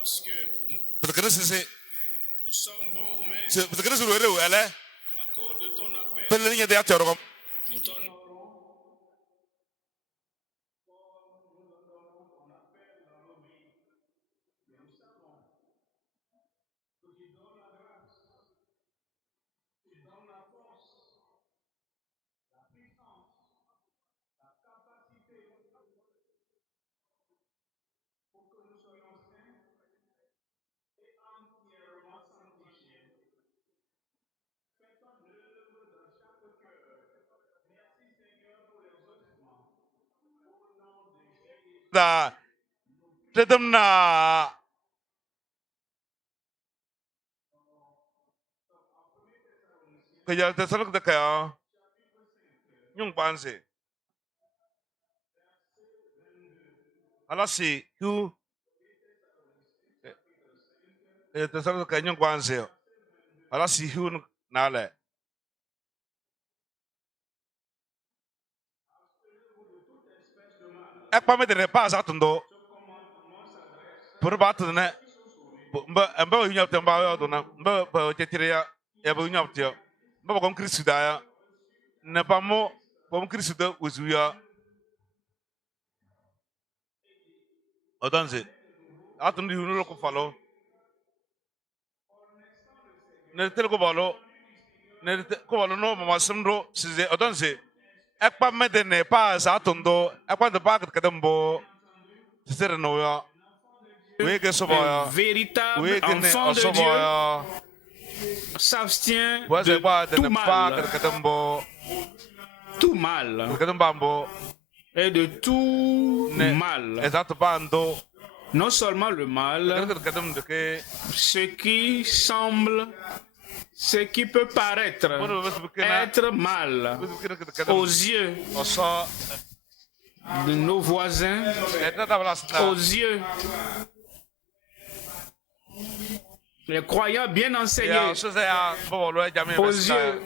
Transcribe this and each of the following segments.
Parce que c'est nous sommes bons, mais parce que c'est le elle est à cause de ton appel, peut le ligne de atoro nous t'honorons. da tedum na que ya te solo de que nyung panse ala si tu te solo que nyung panse ala si hu na le ekpa me de pas atundo pour battre ne mba yu nyapte mba yo dona mba ba tetire ya ba nyapte mba ba kom kristu da ya ne pa mo kom kristu da uzuya odanze atundo yu no ko falo ne tel ko balo ne ko balo no mama simro size odanze ekpa me de ne pas atundo ekpa de ba ka dembo sere no ya wege so ba Un véritable wege ne enfant de so Dieu ba s'abstient de ba de tout ne pa mal, ka dembo tout mal ka dembo et de tout ne mal. exact bando Non seulement le mal, ka dem de ke ce qui semble, ce qui peut paraître être mal aux yeux oso de nos voisins, eta da aux blasta yeux des croyants bien ya enseignés, so ya bo lo jame aux besta yeux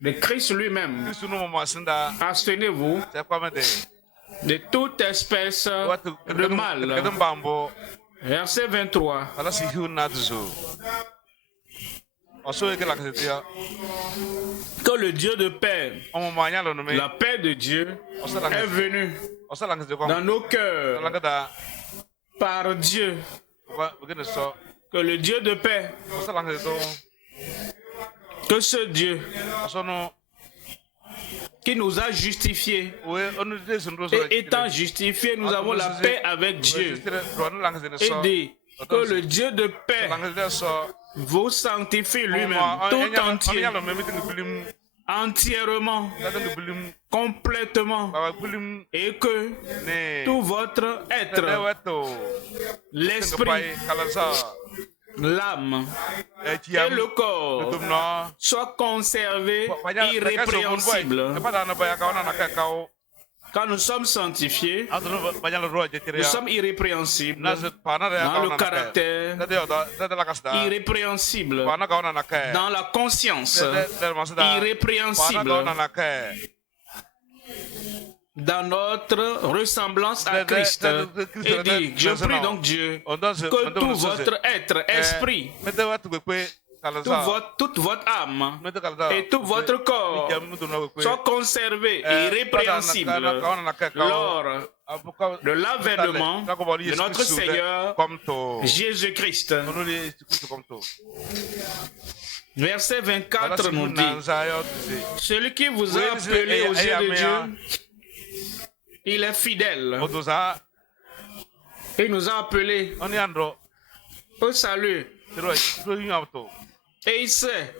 de Christ lui-même. sunu mo masinda Abstenez-vous c'est quoi me de de toute espèce watu de ka mal. dem bambo Verset 23. ala si hu na duzo oso ke la ketia Que le Dieu de paix, o mo manya lo no me la paix de Dieu, est venu oso la ketia ko dans nos la cœurs da par Dieu. ko begene so Que le Dieu de paix, oso la ketia que ce Dieu oso no qui nous a justifiés, we onu de sun do so et étant justifiés, nous avons la paix avec Dieu. Et dit que le Dieu de paix vous sanctifie lui-même tout entier, entièrement, complètement, et que tout votre être, l'esprit, l'âme et le corps soient conservés irrépréhensibles. Quand nous sommes sanctifiés, nous sommes irrépréhensibles dans le caractère, irrépréhensibles dans la conscience, irrépréhensibles dans notre ressemblance à Christ. Et dit, je prie donc Dieu que tout votre être, esprit, toute votre âme et tout votre corps soient conservés et irrépréhensibles lors de l'avènement de notre Seigneur Jésus-Christ. Verset 24 nous dit, celui qui vous a appelé aux yeux de Dieu, il est fidèle. Il nous a appelés au salut. Et il sait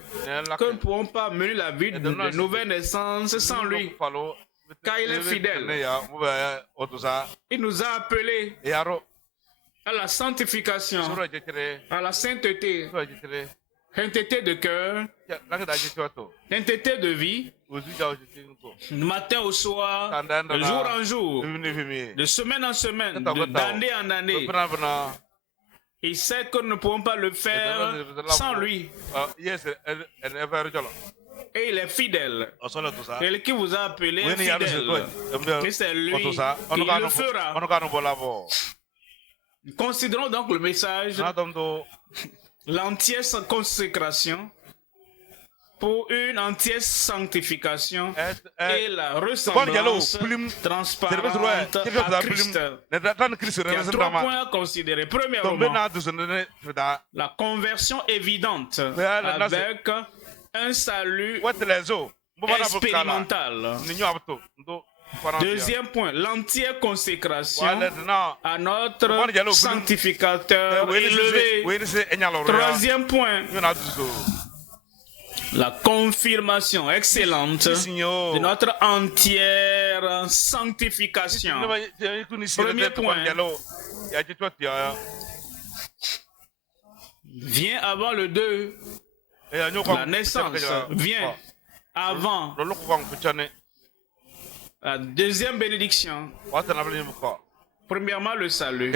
que nous ne pourrons pas mener la vie de nouvelle naissance sans lui, car il est fidèle. Il nous a appelés à la sanctification, à la sainteté, sainteté de cœur, sainteté de vie, du matin au soir, de jour en jour, de semaine en semaine, d'année en année. Il sait que nous ne pouvons pas le faire sans lui. Et il est fidèle. Et qui vous a appelé est fidèle. Et c'est lui qui le fera. Considérons donc le message, l'entière consécration pour une entière sanctification et la ressemblance transparente à Christ. Il y a 3 points à considérer. Premièrement, la conversion évidente avec un salut expérimental. Deuxième point, l'entière consécration à notre sanctificateur élevé. Troisième point, la confirmation excellente de notre entière sanctification. Premier point vient avant le 2. La naissance vient avant la deuxième bénédiction. Premièrement, le salut.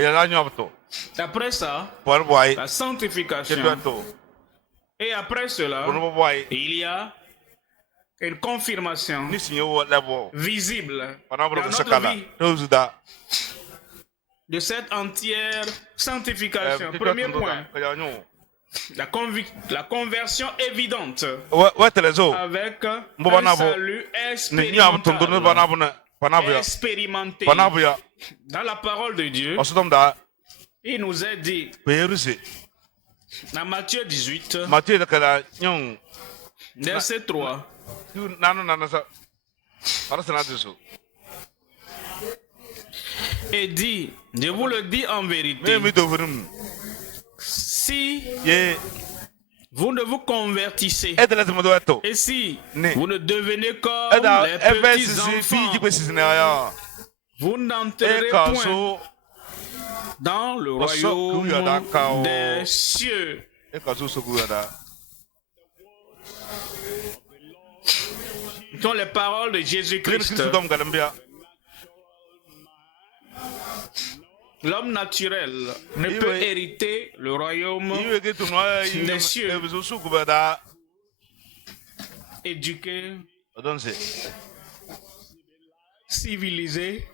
Après ça, la sanctification. Et après cela, il y a une confirmation visible dans notre vie de cette entière sanctification. Premier point, la conversion évidente avec un salut expérimenté. Dans la parole de Dieu, il nous est dit dans Matthieu 18, verset 3, et dit, je vous le dis en vérité, si vous ne vous convertissez et si vous ne devenez comme les petits enfants, vous n'entrerez point dans le royaume des cieux. Ce sont les paroles de Jésus-Christ. L'homme naturel ne peut hériter le royaume des cieux. Éduqué, civilisé,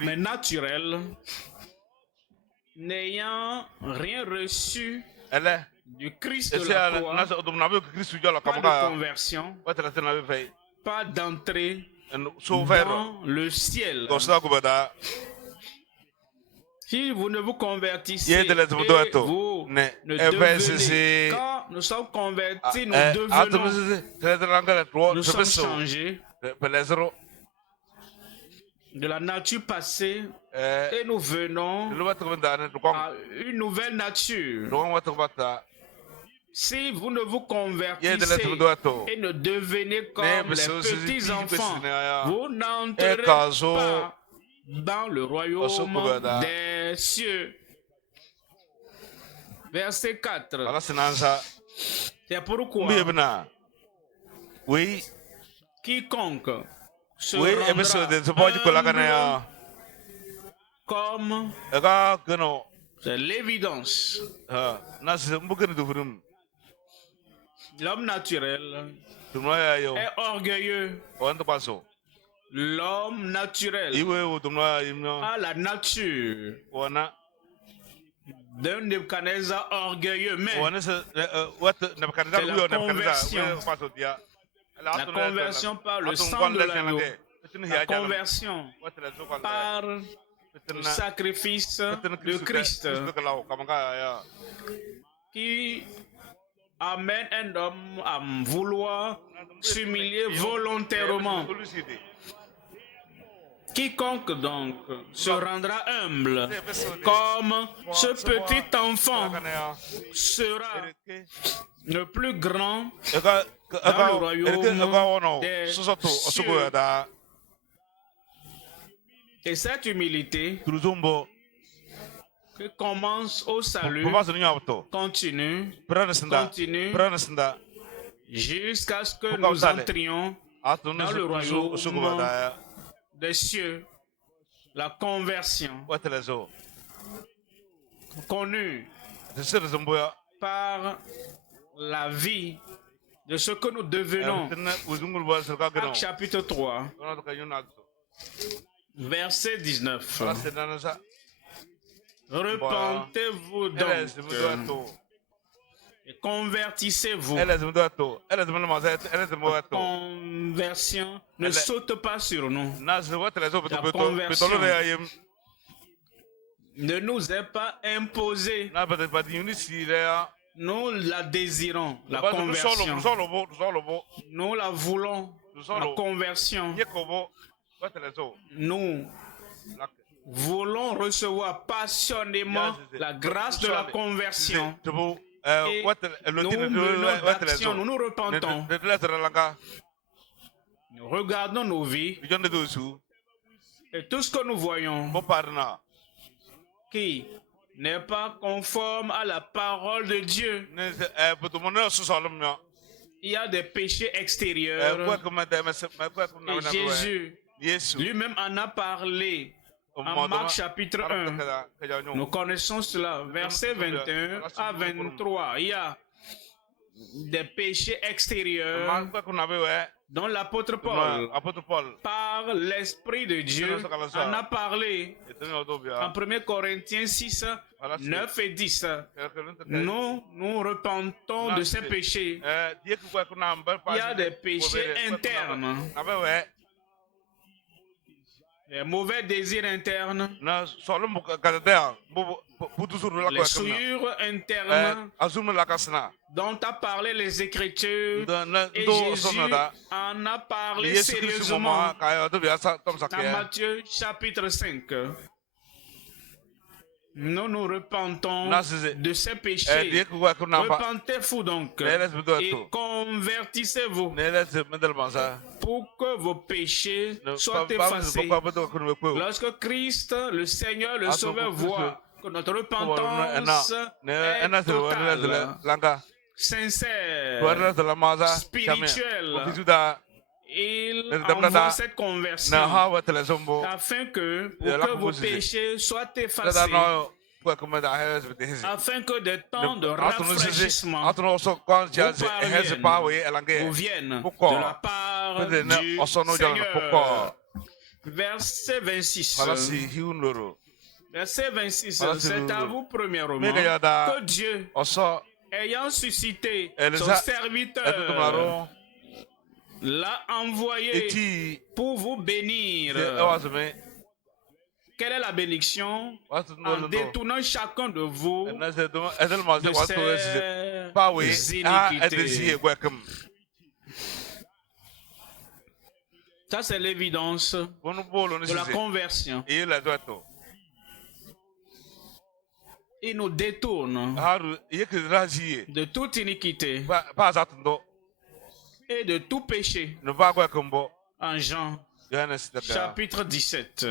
mais naturel, n'ayant rien reçu du Christ de la croix, pas de conversion, pas d'entrée dans le ciel. Si vous ne vous convertissez et vous ne devenez, quand nous sommes convertis, nous sommes changés de la nature passée et nous venons à une nouvelle nature. Si vous ne vous convertissez et ne devenez comme les petits enfants, vous n'entrerez pas dans le royaume des cieux. Verset 4. C'est pourquoi quiconque se rendra comme c'est l'évidence. L'homme naturel est orgueilleux. L'homme naturel a la nature d'un Nebuchadnezzar orgueilleux, mais la conversion par le sang de l'agneau, la conversion par le sacrifice de Christ qui amène un homme à vouloir s'humilier volontairement. Quiconque donc se rendra humble comme ce petit enfant sera le plus grand dans le royaume des cieux. Et cette humilité qui commence au salut continue jusqu'à ce que nous entrions dans le royaume des cieux. La conversion connue par la vie de ce que nous devenons. Actes chapitre 3, verset 19. Repentez-vous donc et convertissez-vous. La conversion ne saute pas sur nous. La conversion ne nous est pas imposée. Nous la désirons, la conversion. Nous la voulons, la conversion. Nous voulons recevoir passionnément la grâce de la conversion. Et nous menons d'action, nous nous repentons. Nous regardons nos vies et tout ce que nous voyons qui n'est pas conforme à la parole de Dieu. Il y a des péchés extérieurs. Et Jésus lui-même en a parlé en Marc chapitre 1. Nous connaissons cela. Verset 21 à 23. Il y a des péchés extérieurs dont l'apôtre Paul, par l'Esprit de Dieu, en a parlé en 1 Corinthiens 6, 9 et 10. Nous repentons de ces péchés. Il y a des péchés internes, les mauvais désirs internes, les souillures internes dont a parlé les Écritures, et Jésus en a parlé sérieusement dans Matthieu chapitre 5. Nous nous repentons de ces péchés. Repentez-vous donc et convertissez-vous pour que vos péchés soient effacés. Lorsque Christ, le Seigneur, le Sauveur, voit que notre repentance est totale, sincère, spirituelle, il envoie cette conversion afin que, pour que vos péchés soient effacés, afin que des temps de rafraîchissement vous viennent de la part du Seigneur. Verset 26. Verset 26. C'est à vous, premièrement, que Dieu, ayant suscité son serviteur, l'a envoyé pour vous bénir. Quelle est la bénédiction? En détournant chacun de vous de ses iniquités. Ça, c'est l'évidence de la conversion. Il nous détourne de toute iniquité et de tout péché. En Jean chapitre 17.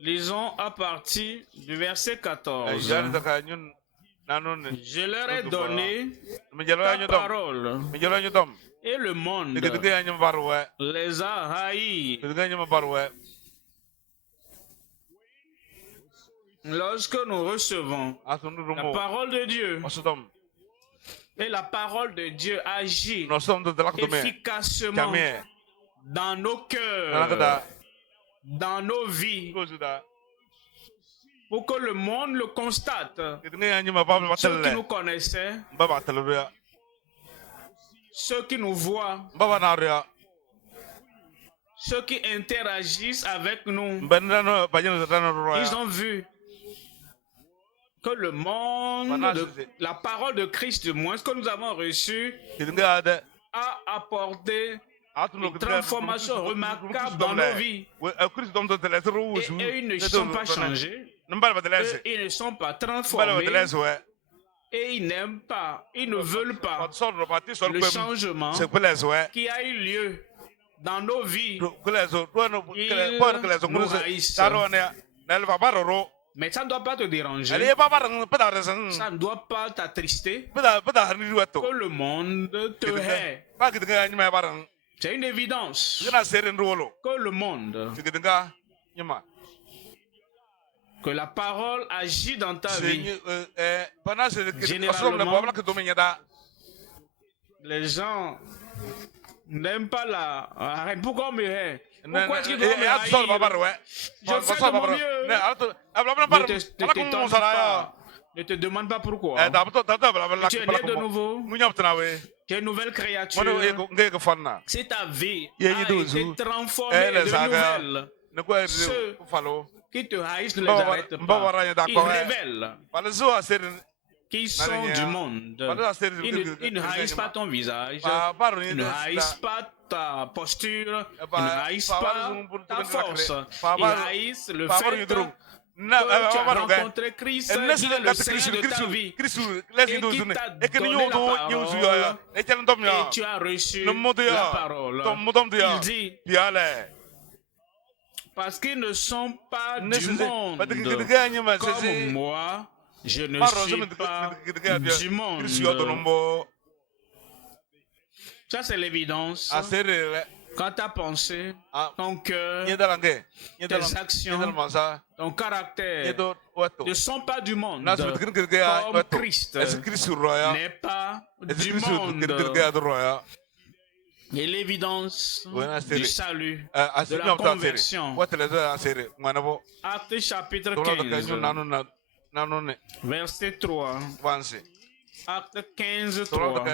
Lisons à partir du verset 14. Je leur ai donné ta parole et le monde les a haïs. Lorsque nous recevons la parole de Dieu, et la parole de Dieu agit efficacement dans nos cœurs, dans nos vies, pour que le monde le constate. Ceux qui nous connaissaient, ceux qui nous voient, ceux qui interagissent avec nous, ils ont vu que le monde, la parole de Christ, du moins ce que nous avons reçu, a apporté une transformation remarquable dans nos vies. Et ils ne sont pas changés, ils ne sont pas transformés, et ils n'aiment pas, ils ne veulent pas le changement qui a eu lieu dans nos vies. Ils nous haïssent. Mais ça ne doit pas te déranger. Ça ne doit pas t'attrister que le monde te hait. C'est une évidence que le monde, que la parole agit dans ta vie. Généralement, les gens n'aiment pas la reine. Pourquoi on me hait? Pourquoi est-ce qu'il doit me haïr? Je fais de mon mieux. Ne te demande pas pourquoi. Tu es né de nouveau. Tu es une nouvelle créature. Si ta vie a été transformée de nouvelle, ceux qui te haïssent ne les arrêtent pas. Ils révèlent qu'ils sont du monde. Ils ne haïssent pas ton visage. Ils ne haïssent pas ta posture. Ils ne haïssent pas ta force. Ils haïssent le fait que tu as rencontré Christ, il est le Seigneur de ta vie, et qui t'a donné la parole, et tu as reçu la parole. Il dit, parce qu'ils ne sont pas du monde, comme moi, je ne suis pas du monde. Ça, c'est l'évidence. Quand ta pensée, ton cœur, tes actions, ton caractère ne sont pas du monde, comme Christ n'est pas du monde. Et l'évidence du salut, de la conversion. Acte chapitre 15, verset 3. Acte 15, 3.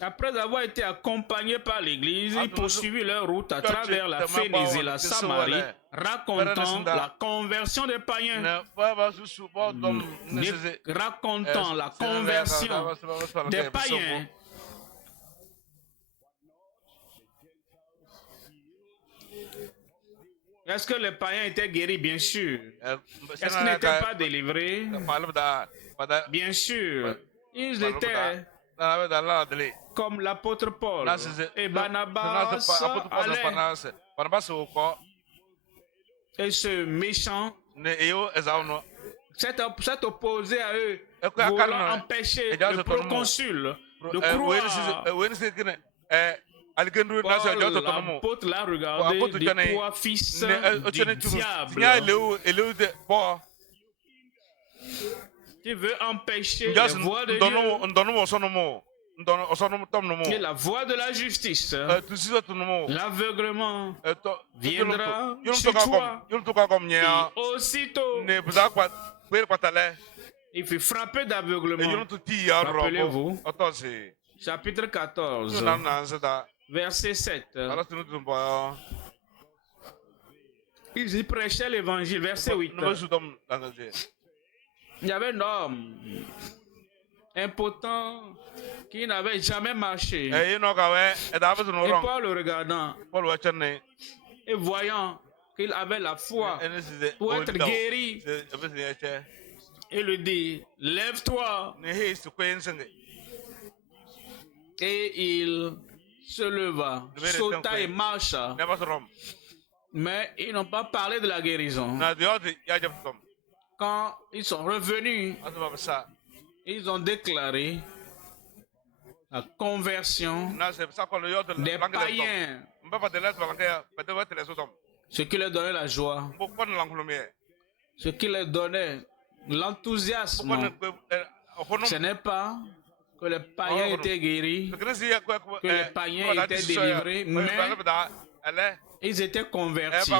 Après avoir été accompagnés par l'Église, ils poursuivirent leur route à travers la Phénicie et la Samarie, racontant la conversion des païens. Racontant la conversion des païens. Est-ce que les païens étaient guéris? Bien sûr. Est-ce qu'ils n'étaient pas délivrés? Bien sûr. Ils étaient comme l'apôtre Paul et Barnabas allaient. Et ce méchant s'est opposé à eux, voulant empêcher le proconsul de croire. L'apôtre l'a regardé des trois fils du diable. Tu veux empêcher la voie de Dieu et la voie de la justice. L'aveuglement viendra chez toi. Et aussitôt, il fut frappé d'aveuglement. Rappelez-vous, chapitre 14, verset 7. Il y prêchait l'évangile, verset 8. Il y avait un homme impotent qui n'avait jamais marché. Et Paul le regardant et voyant qu'il avait la foi pour être guéri, il lui dit, lève-toi. Et il se leva, sauta et marcha. Mais ils n'ont pas parlé de la guérison. Quand ils sont revenus, ils ont déclaré la conversion des païens, ce qui leur donnait la joie, ce qui leur donnait l'enthousiasme. Ce n'est pas que les païens étaient guéris, que les païens étaient délivrés, mais ils étaient convertis.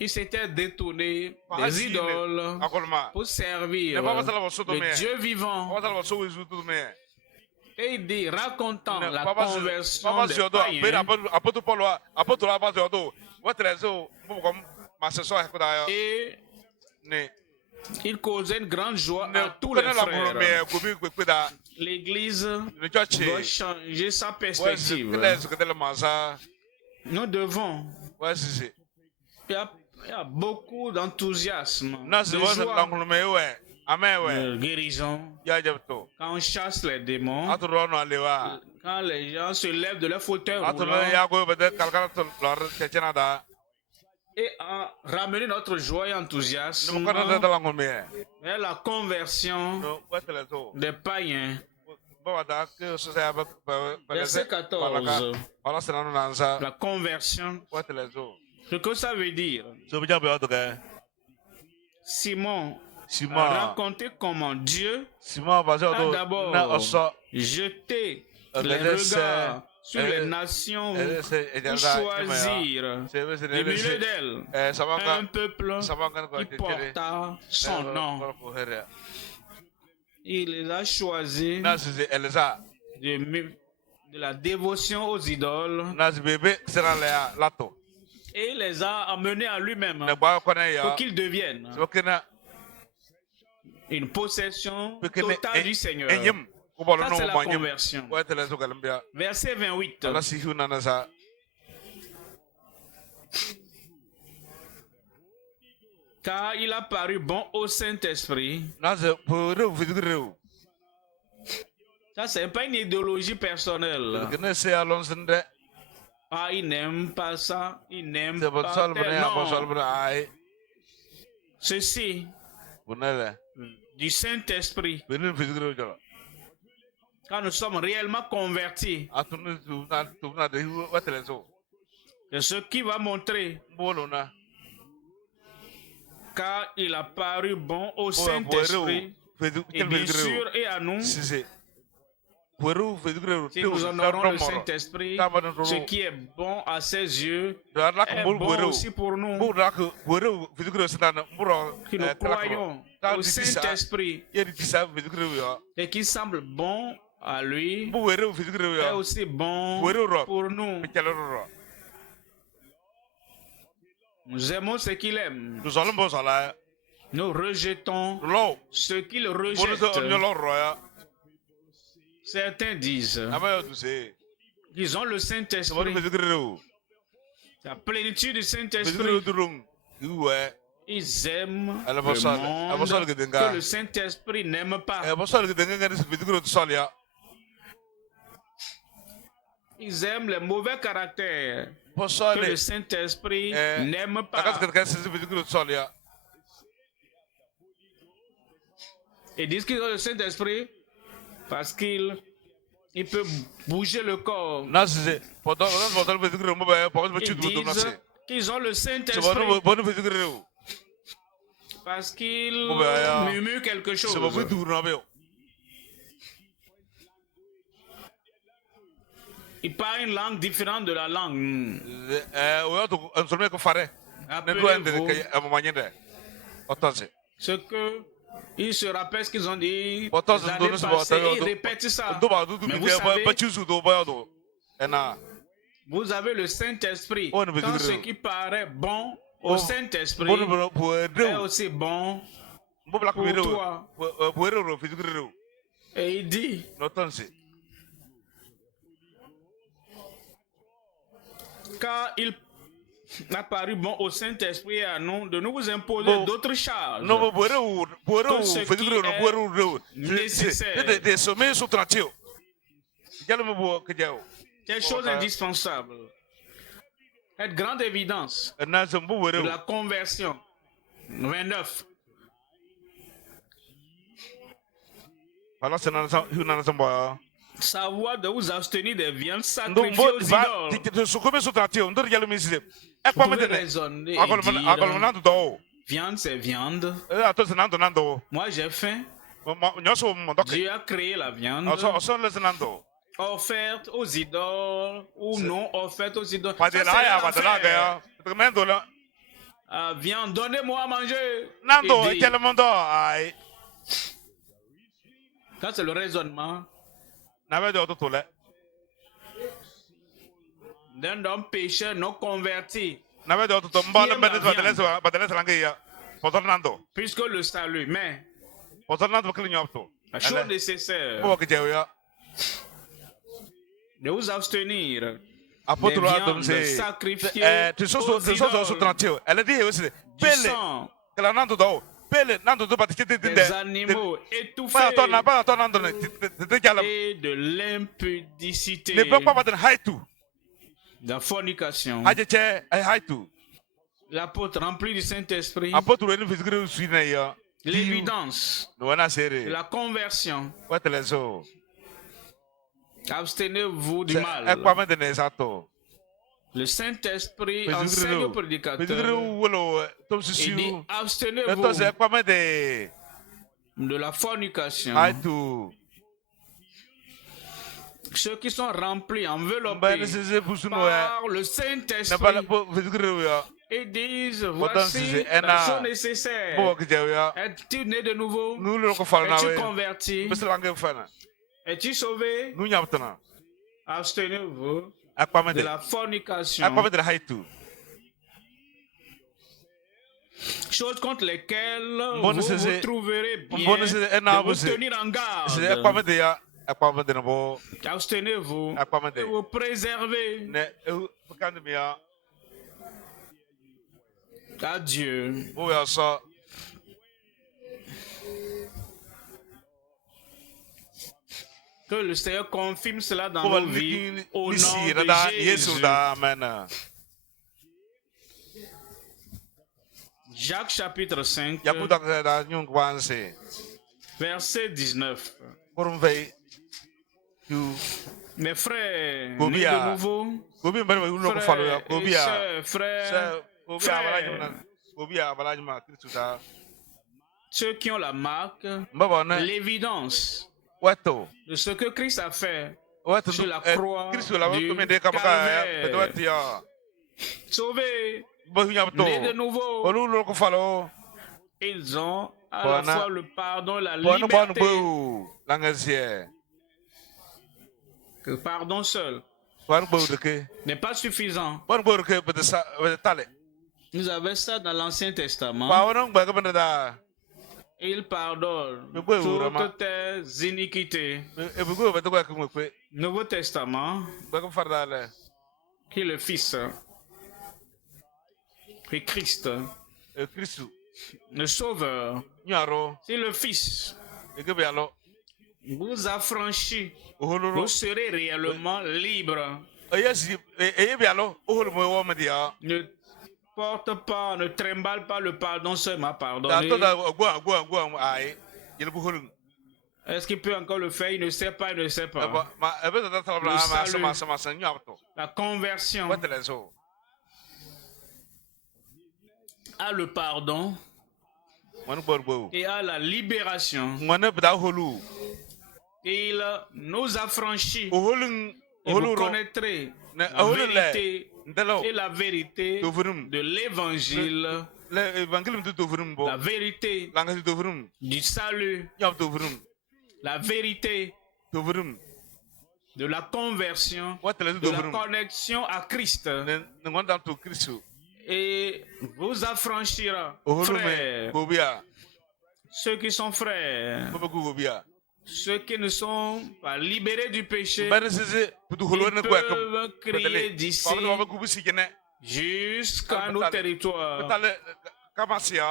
Ils s'étaient détournés des idoles pour servir le Dieu vivant. Et il dit, racontant la conversion des païens, et il causait une grande joie à tous les frères. L'Église doit changer sa perspective. Nous devons. Il y a beaucoup d'enthousiasme, de joie, de guérison. Quand on chasse les démons, quand les gens se lèvent de leur fauteuil et ramener notre joie et enthousiasme vers la conversion des païens. Verset 14. La conversion. Ce que ça veut dire, Simon a raconté comment Dieu a d'abord jeté les regards sur les nations pour choisir du milieu d'elles un peuple qui porta son nom. Il les a choisis de la dévotion aux idoles et il les a amenés à lui-même pour qu'ils deviennent une possession totale du Seigneur. Ça, c'est la conversion. Verset 28. Car il a paru bon au Saint-Esprit. Ça, c'est pas une idéologie personnelle. Ah, il n'aime pas ça, il n'aime pas tel. Non. Ceci, du Saint-Esprit. Quand nous sommes réellement convertis, c'est ce qui va montrer. Car il a paru bon au Saint-Esprit et bien sûr et à nous. Si nous honorons le Saint-Esprit, ce qui est bon à ses yeux est bon aussi pour nous. Qui nous croyons au Saint-Esprit et qui semble bon à lui est aussi bon pour nous. Nous aimons ce qu'il aime. Nous rejetons ce qu'il rejette. Certains disent qu'ils ont le Saint-Esprit, la plénitude du Saint-Esprit. Ils aiment le monde que le Saint-Esprit n'aime pas. Ils aiment les mauvais caractères que le Saint-Esprit n'aime pas. Ils disent qu'ils ont le Saint-Esprit parce qu'il peut bouger le corps. Ils disent qu'ils ont le Saint-Esprit parce qu'il murmure quelque chose. Il parle une langue différente de la langue. Ce que ils se rappellent ce qu'ils ont dit les années passées et ils répètent ça. Mais vous avez le Saint-Esprit. Quand ce qui paraît bon au Saint-Esprit est aussi bon pour toi. Et il dit, car il a paru bon au Saint-Esprit et à nous de nous imposer d'autres charges que ce qui est nécessaire. Quelque chose d'indispensable. Cette grande évidence de la conversion. 29. Savoir de vous abstenir des viandes sacrifiées aux idoles. Vous pouvez raisonner et dire, viande c'est viande. Moi j'ai faim. Dieu a créé la viande. Offerte aux idoles ou non offerte aux idoles. Viande, donnez-moi à manger. Ça c'est le raisonnement d'un homme pécheur non converti. Puisque le salut, mais la chose nécessaire de vous abstenir des viandes sacrifiées aux idoles, des animaux étouffés et de l'impudicité, de la fornication. L'apôtre rempli du Saint-Esprit, l'évidence de la conversion. Abstenez-vous du mal. Le Saint-Esprit enseigne au prédicateur et dit abstenez-vous de la fornication. Ceux qui sont remplis, enveloppés par le Saint-Esprit et disent voici la chose nécessaire. Es-tu né de nouveau? Es-tu converti? Es-tu sauvé? Abstenez-vous de la fornication. Choses contre lesquelles vous vous trouverez bien de vous tenir en garde. Abstenez-vous de vous préserver. À Dieu. Que le Seigneur confirme cela dans nos vies au nom de Jésus. Amen. Jacques chapitre 5, verset 19. Mes frères, nés de nouveau, frères, ceux qui ont la marque, l'évidence de ce que Christ a fait sur la croix du Calvaire. Sauvés, nés de nouveau, ils ont à la fois le pardon et la liberté. Que pardon seul n'est pas suffisant. Nous avons ça dans l'Ancien Testament. Il pardonne toutes tes iniquités. Nouveau Testament, qui est le Fils, et Christ, le Sauveur, c'est le Fils, vous affranchit, vous serez réellement libre. Ne porte pas, ne trimballe pas le pardon seul m'a pardonné. Est-ce qu'il peut encore le faire? Il ne sait pas, il ne sait pas. Le salut, la conversion à le pardon et à la libération. Il nous affranchit et vous connaîtrez la vérité et la vérité de l'évangile, la vérité du salut, la vérité de la conversion, de la connexion à Christ, et vous affranchira, frères, ceux qui sont frères, ceux qui ne sont pas libérés du péché, ils peuvent crier d'ici jusqu'à nos territoires.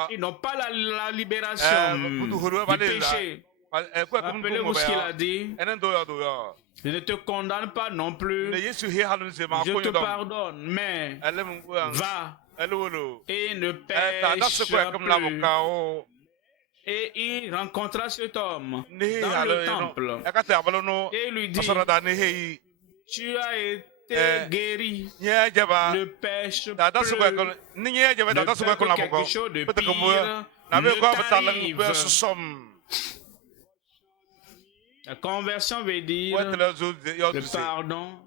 Ils n'ont pas la libération du péché. Rappelez-vous ce qu'il a dit. Je ne te condamne pas non plus. Je te pardonne, mais va et ne pêche plus. Et il rencontra cet homme dans le temple et lui dit, tu as été guéri, ne pêche plus, ne fais que quelque chose de pire ne t'arrive. La conversion veut dire le pardon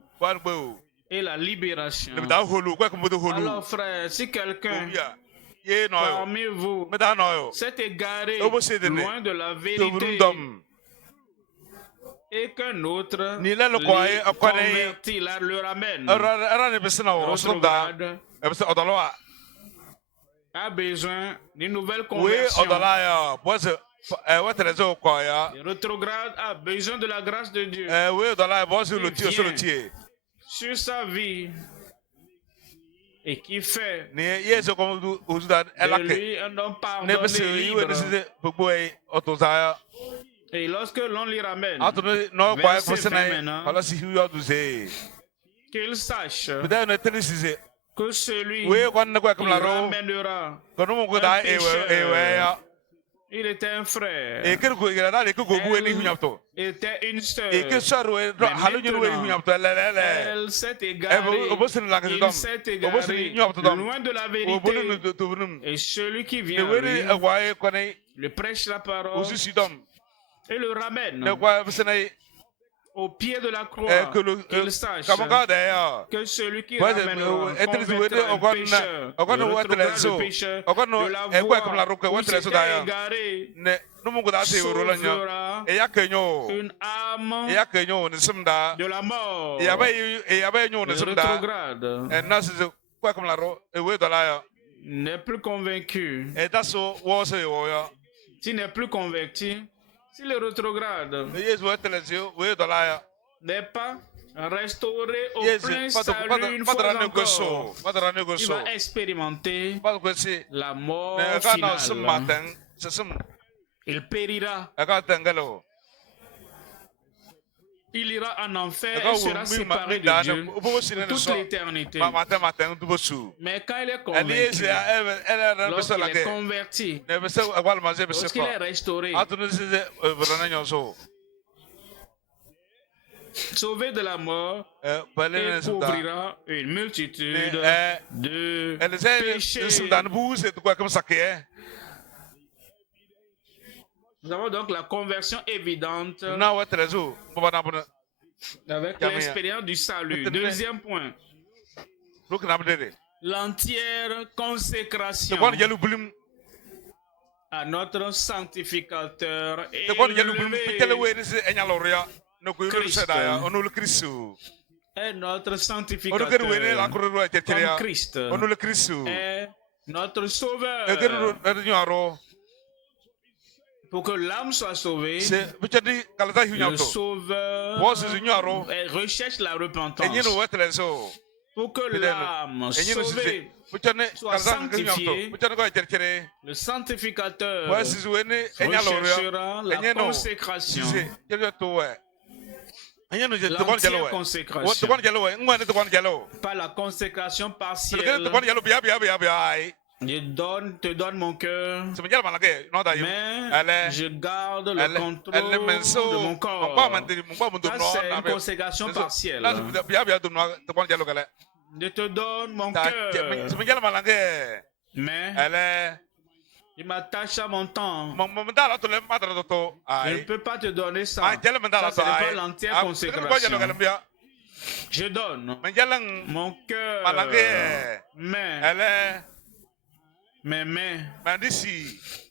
et la libération. Alors frère, si quelqu'un parmi vous s'est égaré loin de la vérité et qu'un autre le convertit, le ramène, rétrograde, a besoin d'une nouvelle conversion. Le rétrograde a besoin de la grâce de Dieu. Sur sa vie et qui fait de lui un homme pardonné libre. Et lorsque l'on l'y ramène, verset 20 maintenant, qu'il sache que celui qui ramènera un pécheur, Il était un frère. Et que go ira da le que go bu ni hunyapto. Elle était une sœur. Et que saro e halu ni we hunyapto le. Elle s'est égarée. Il s'est égaré loin de la vérité. Et celui qui vient à lui, le prêche la parole et le ramène au pied de la croix, qu'il sache que celui qui ramènera un pécheur, le pécheur de la voie où s'était égaré, sauvera une âme de la mort, le rétrograde, n'est plus convaincu. S'il n'est plus converti, si le rétrograde n'est pas restauré au plein salut une fois encore, il va expérimenter la mort finale. Il périra. Il ira en enfer et sera séparé de Dieu pour toute l'éternité. Mais quand il est convaincu, lorsqu'il est converti, lorsqu'il est restauré, sauvé de la mort, il couvrira une multitude de péchés. Nous avons donc la conversion évidente avec l'expérience du salut. Deuxième point, l'entière consécration à notre sanctificateur Christ. Et notre sanctificateur comme Christ est notre sauveur. Pour que l'âme soit sauvée, le sauveur recherche la repentance. Pour que l'âme sauvée soit sanctifiée, le sanctificateur recherchera la consécration. L'entière consécration. Pas la consécration partielle. Je te donne mon cœur, mais je garde le contrôle de mon corps. Ça, c'est une consécration partielle. Je te donne mon cœur, mais il m'attache à mon temps. Je ne peux pas te donner ça. Ça, ce n'est pas l'entière consécration. Je donne mon cœur, mais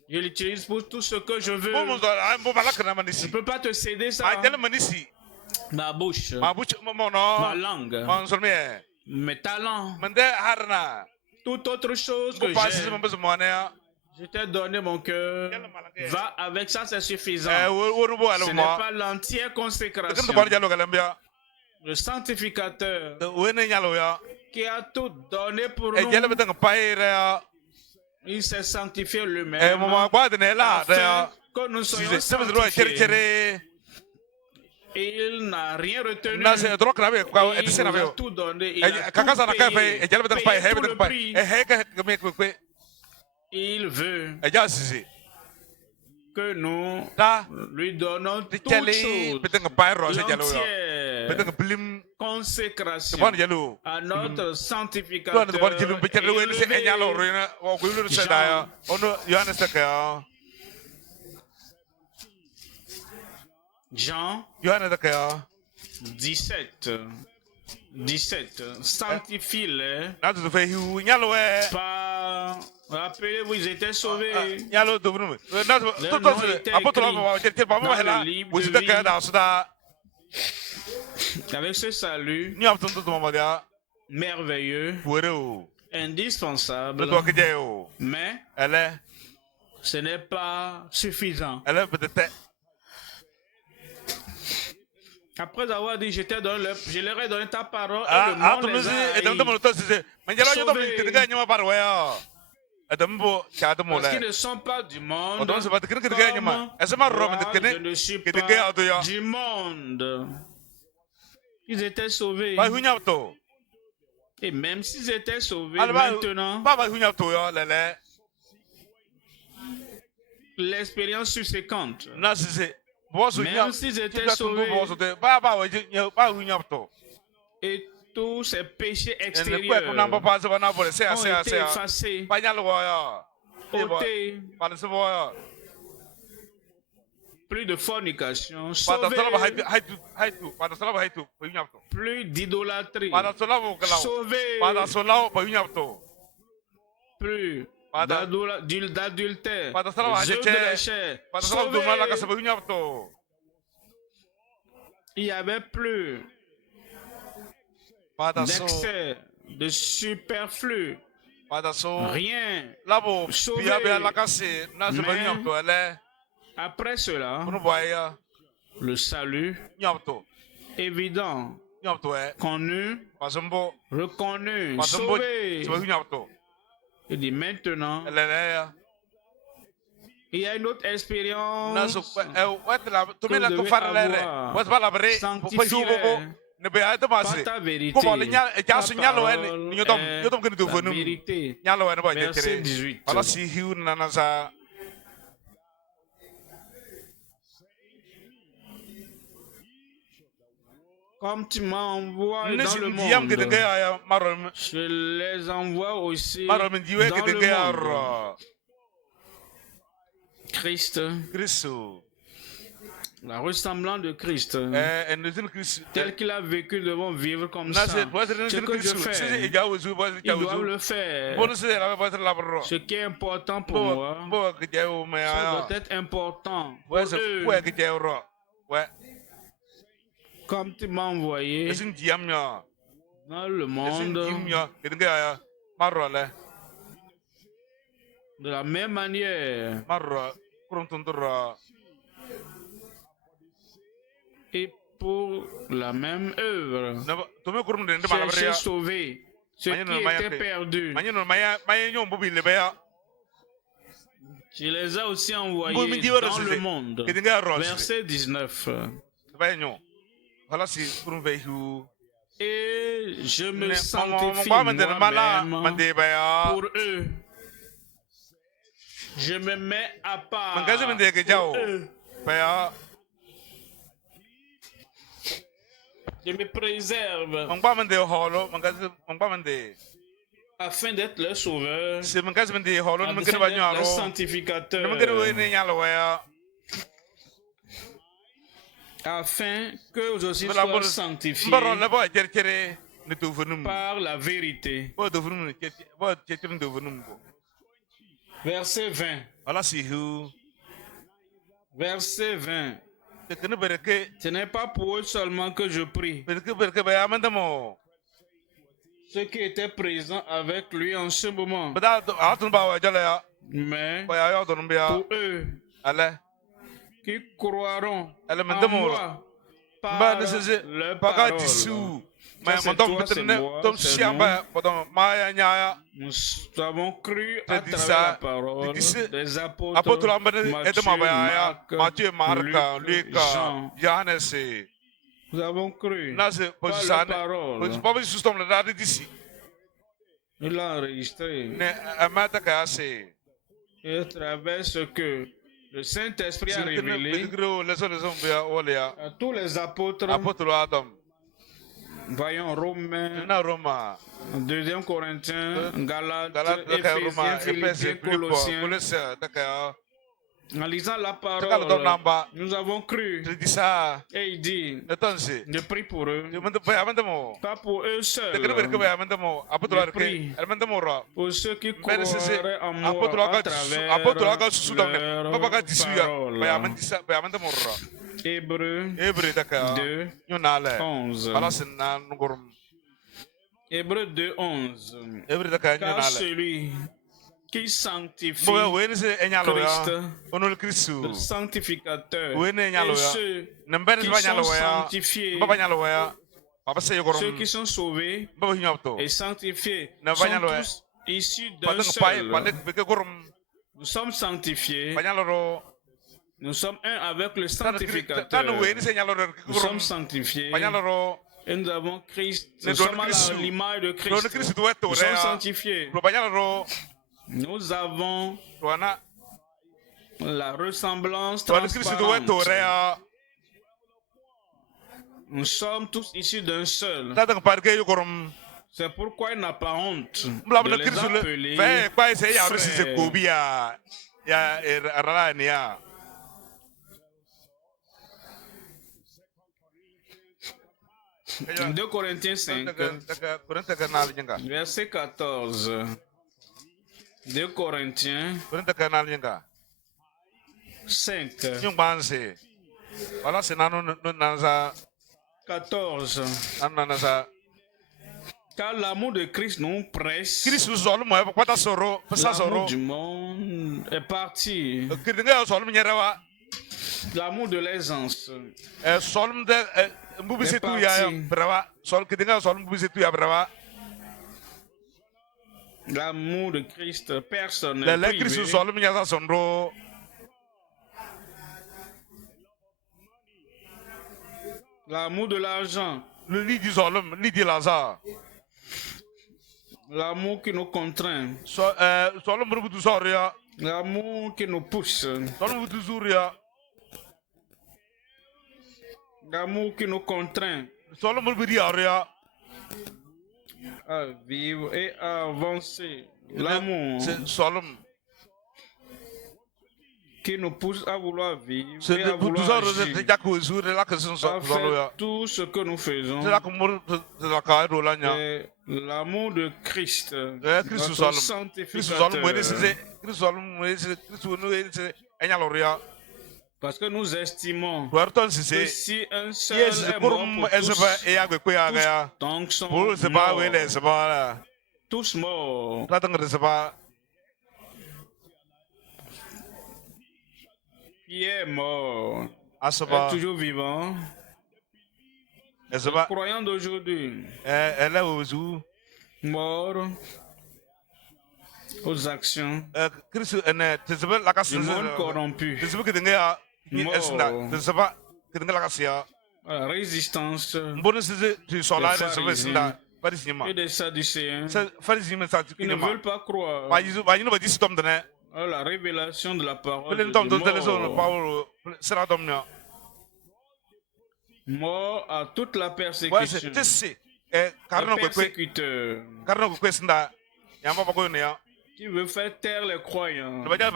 je l'utilise pour tout ce que je veux. Je ne peux pas te céder ça. Ma bouche, ma langue, mes talents, toute autre chose que j'ai. Je t'ai donné mon cœur. Va avec ça, c'est suffisant. Ce n'est pas l'entière consécration. Le sanctificateur qui a tout donné pour nous, il s'est sanctifié lui-même afin que nous soyons sanctifiés. Et il n'a rien retenu. Il nous a tout donné. Il a tout payé tout le prix. Il veut que nous lui donnons toutes choses. L'entière consécration à notre sanctificateur Jean 17. Sanctifie-les par... Rappelez-vous, ils étaient sauvés. Leur nom était écrit dans le livre de vie. Avec ce salut merveilleux, indispensable, mais ce n'est pas suffisant. Après avoir dit, je leur ai donné ta parole et le monde les a sauvés. Parce qu'ils ne sont pas du monde, comme moi, je ne suis pas du monde. Ils étaient sauvés. Et même s'ils étaient sauvés maintenant, l'expérience subséquente, na sisi même s'ils étaient sauvés, et tous ces péchés extérieurs ont été effacés, ôtés, plus de fornication, sauvés, plus d'idolâtrie, sauvés, plus d'adultère, jeu de la chair, sauvés. Il n'y avait plus d'excès, de superflu, rien. Sauvé. Mais après cela, le salut évident, connu, reconnu, sauvé. Il dit maintenant, il y a une autre expérience que vous devez avoir, sanctifiée par ta vérité. Ta parole est la vérité. Verset 18. Comme tu m'envoies dans le monde, je les envoie aussi dans le monde. Christ, la ressemblance de Christ, tel qu'il a vécu, nous devons vivre comme ça. Ce que je fais, ils doivent le faire. Ce qui est important pour moi, ça doit être important pour eux. Comme tu m'as envoyé dans le monde, de la même manière, et pour la même œuvre, chercher sauver ce qui était perdu. Tu les as aussi envoyés dans le monde. Verset 19. Et je me sanctifie moi-même pour eux. Je me mets à part pour eux. Je me préserve afin d'être leur sauveur, afin d'être leur sanctificateur, afin que vous aussi soient sanctifiés par la vérité. Verset 20. Verset 20. Ce n'est pas pour eux seulement que je prie. Ceux qui étaient présents avec lui en ce moment. Mais pour eux qui croiront en moi par leur parole. Ça, c'est toi, c'est moi, c'est nous. Nous avons cru à travers la parole des apôtres Matthieu, Marc, Luc, Jean. Nous avons cru par la parole. Il l'a enregistré. Et à travers ce que le Saint-Esprit a révélé à tous les apôtres. Voyons Romains, 2 Corinthiens, Galates, Éphésiens, Philippiens, Colossiens. En lisant la parole, nous avons cru. Et il dit, je prie pour eux. Pas pour eux seuls. Je prie pour ceux qui croiraient en moi à travers leur parole. Hébreux 2, 11. Hébreux 2, 11. Car celui qui sanctifie Christ, le sanctificateur, et ceux qui sont sanctifiés, ceux qui sont sauvés et sanctifiés, sont tous issus d'un seul. Nous sommes sanctifiés. Nous sommes un avec le sanctificateur. Nous sommes sanctifiés. Et nous avons Christ. Nous sommes à l'image de Christ. Nous sommes sanctifiés. Nous avons La ressemblance transparente. Nous sommes tous issus d'un seul. C'est pourquoi il n'a pas honte de les appeler frères. 2 Corinthiens 5, verset 14. 2 Corinthiens 5, 14. Car l'amour de Christ nous presse. L'amour du monde est parti. L'amour de l'aisance est parti. L'amour de Christ, personne n'est privé. L'amour de l'argent. L'amour qui nous contraint. L'amour qui nous pousse. L'amour qui nous contraint à vivre et à avancer. L'amour qui nous pousse à vouloir vivre et à vouloir agir. À faire tout ce que nous faisons. Et l'amour de Christ, notre sanctificateur. Parce que nous estimons que si un seul est mort pour tous, donc sont morts. Tous morts. Pierre est mort. Est toujours vivant. Le croyant d'aujourd'hui, mort aux actions du monde corrompu. Mort à la résistance des pharisiens et des sadducéens qui ne veulent pas croire à la révélation de la parole de Dieu. Mort à toute la persécution. Le persécuteur qui veut faire taire les croyants, à ne pas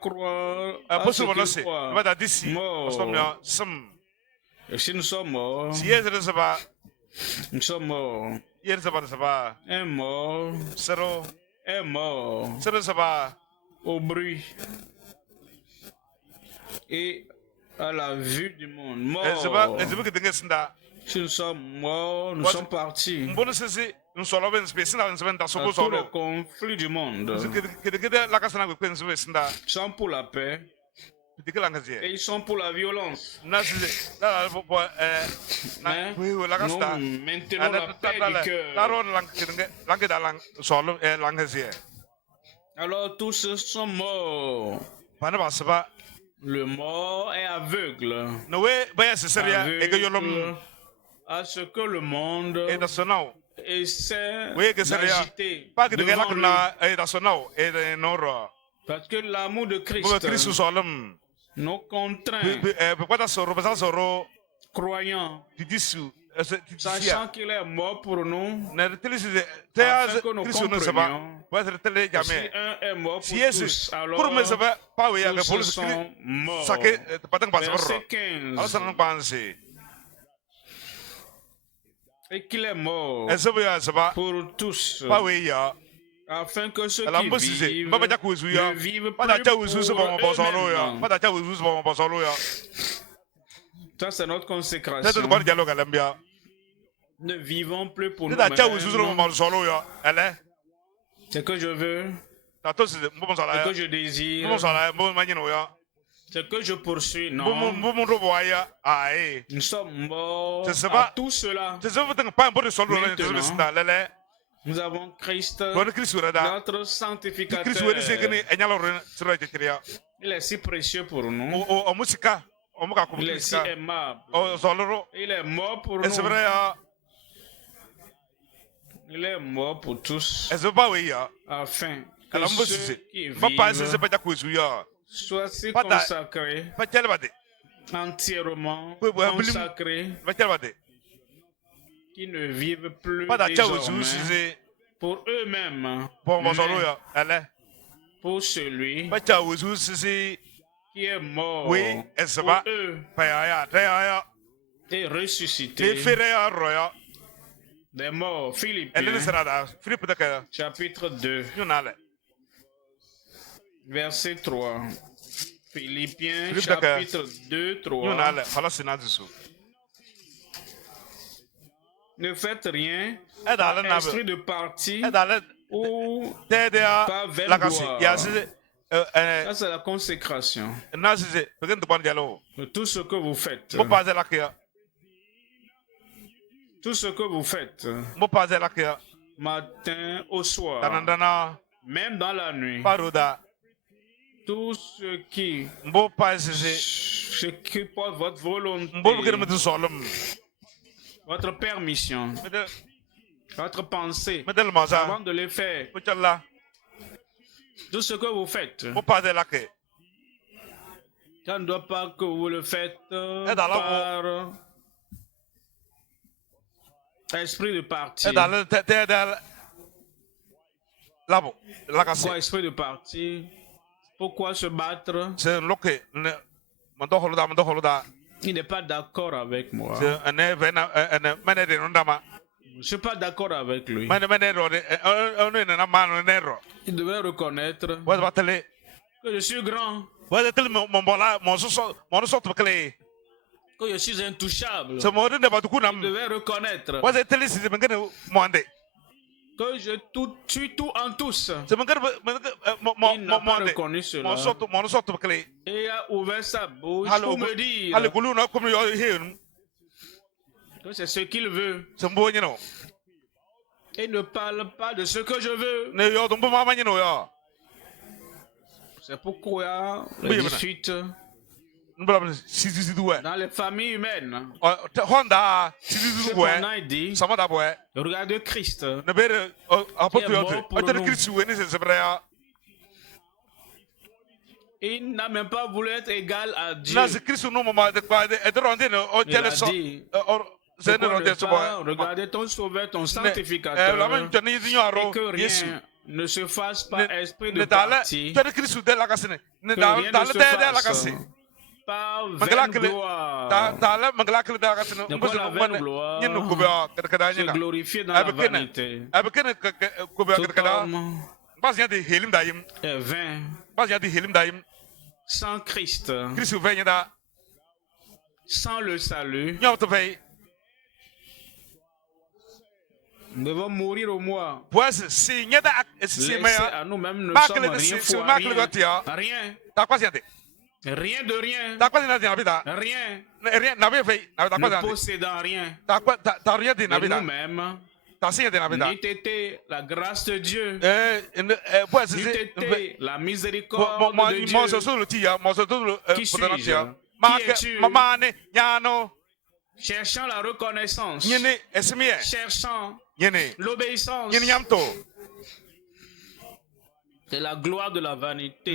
croire à ce qu'ils croient. Mort. Et si nous sommes morts, nous sommes morts. Un mort est mort au bruit et à la vue du monde. Mort. Si nous sommes morts, nous sommes partis. À tous les conflits du monde. Ils sont pour la paix et ils sont pour la violence. Mais nous maintenons la paix du cœur. Alors tous sont morts. Le mort est aveugle. Aveugle à ce que le monde essaie d'agiter devant lui. Parce que l'amour de Christ nous contraint, croyant, sachant qu'il est mort pour nous, afin que nous comprenions que si un est mort pour tous, alors tous sont morts. Verset 15. Et qu'il est mort pour tous, afin que ceux qui vivent ne vivent plus pour eux-mêmes. Ça, c'est notre consécration. Ne vivons plus pour nous-mêmes. Ce que je veux, ce que je désire, ce que je poursuis, non. Nous sommes morts à tout cela. Maintenant, nous avons Christ, notre sanctificateur. Il est si précieux pour nous. Il est si aimable. Il est mort pour nous. Il est mort pour tous, afin Que ceux qui vivent soient si consacrés, entièrement consacrés, qui ne vivent plus désormais pour eux-mêmes, mais pour celui qui est mort pour eux et ressuscité des morts. Philippiens, chapitre 2, verset 3. Philippiens, chapitre 2, 3. Ne faites rien par esprit de parti ou par vaine gloire. Ça, c'est la consécration de tout ce que vous faites. Tout ce que vous faites, matin au soir, même dans la nuit, tout ce qui porte votre volonté, votre permission, votre pensée, avant de le faire, tout ce que vous faites, ça ne doit pas que vous le faites par esprit de parti. Pourquoi esprit de parti? Pourquoi se battre? Il n'est pas d'accord avec moi. Je ne suis pas d'accord avec lui. Il devrait reconnaître que je suis grand, que je suis intouchable. Il devait reconnaître que je suis tout en tous. Il n'a pas reconnu cela. Et a ouvert sa bouche pour me dire que c'est ce qu'il veut. Et ne parle pas de ce que je veux. C'est pourquoi les disputes dans les familles humaines. Cependant, il dit, regardez Christ, qui est mort pour nous. Il n'a même pas voulu être égal à Dieu. Il a dit, regardez ton sauveur, ton sanctificateur, et que rien ne se fasse par esprit de parti, que rien ne se fasse par vaine gloire. De quoi la vaine gloire se glorifier dans la vanité. Tout homme est vain sans Christ, sans le salut. Nous devons mourir au moi. Laisser à nous-mêmes, nous ne sommes rien fois rien. Rien de rien. Rien. Ne possédant rien. Mais nous-mêmes, n'eût été la grâce de Dieu, n'eût été la miséricorde de Dieu. Qui suis-je? Qui es-tu? Cherchant la reconnaissance, cherchant l'obéissance, c'est la gloire de la vanité,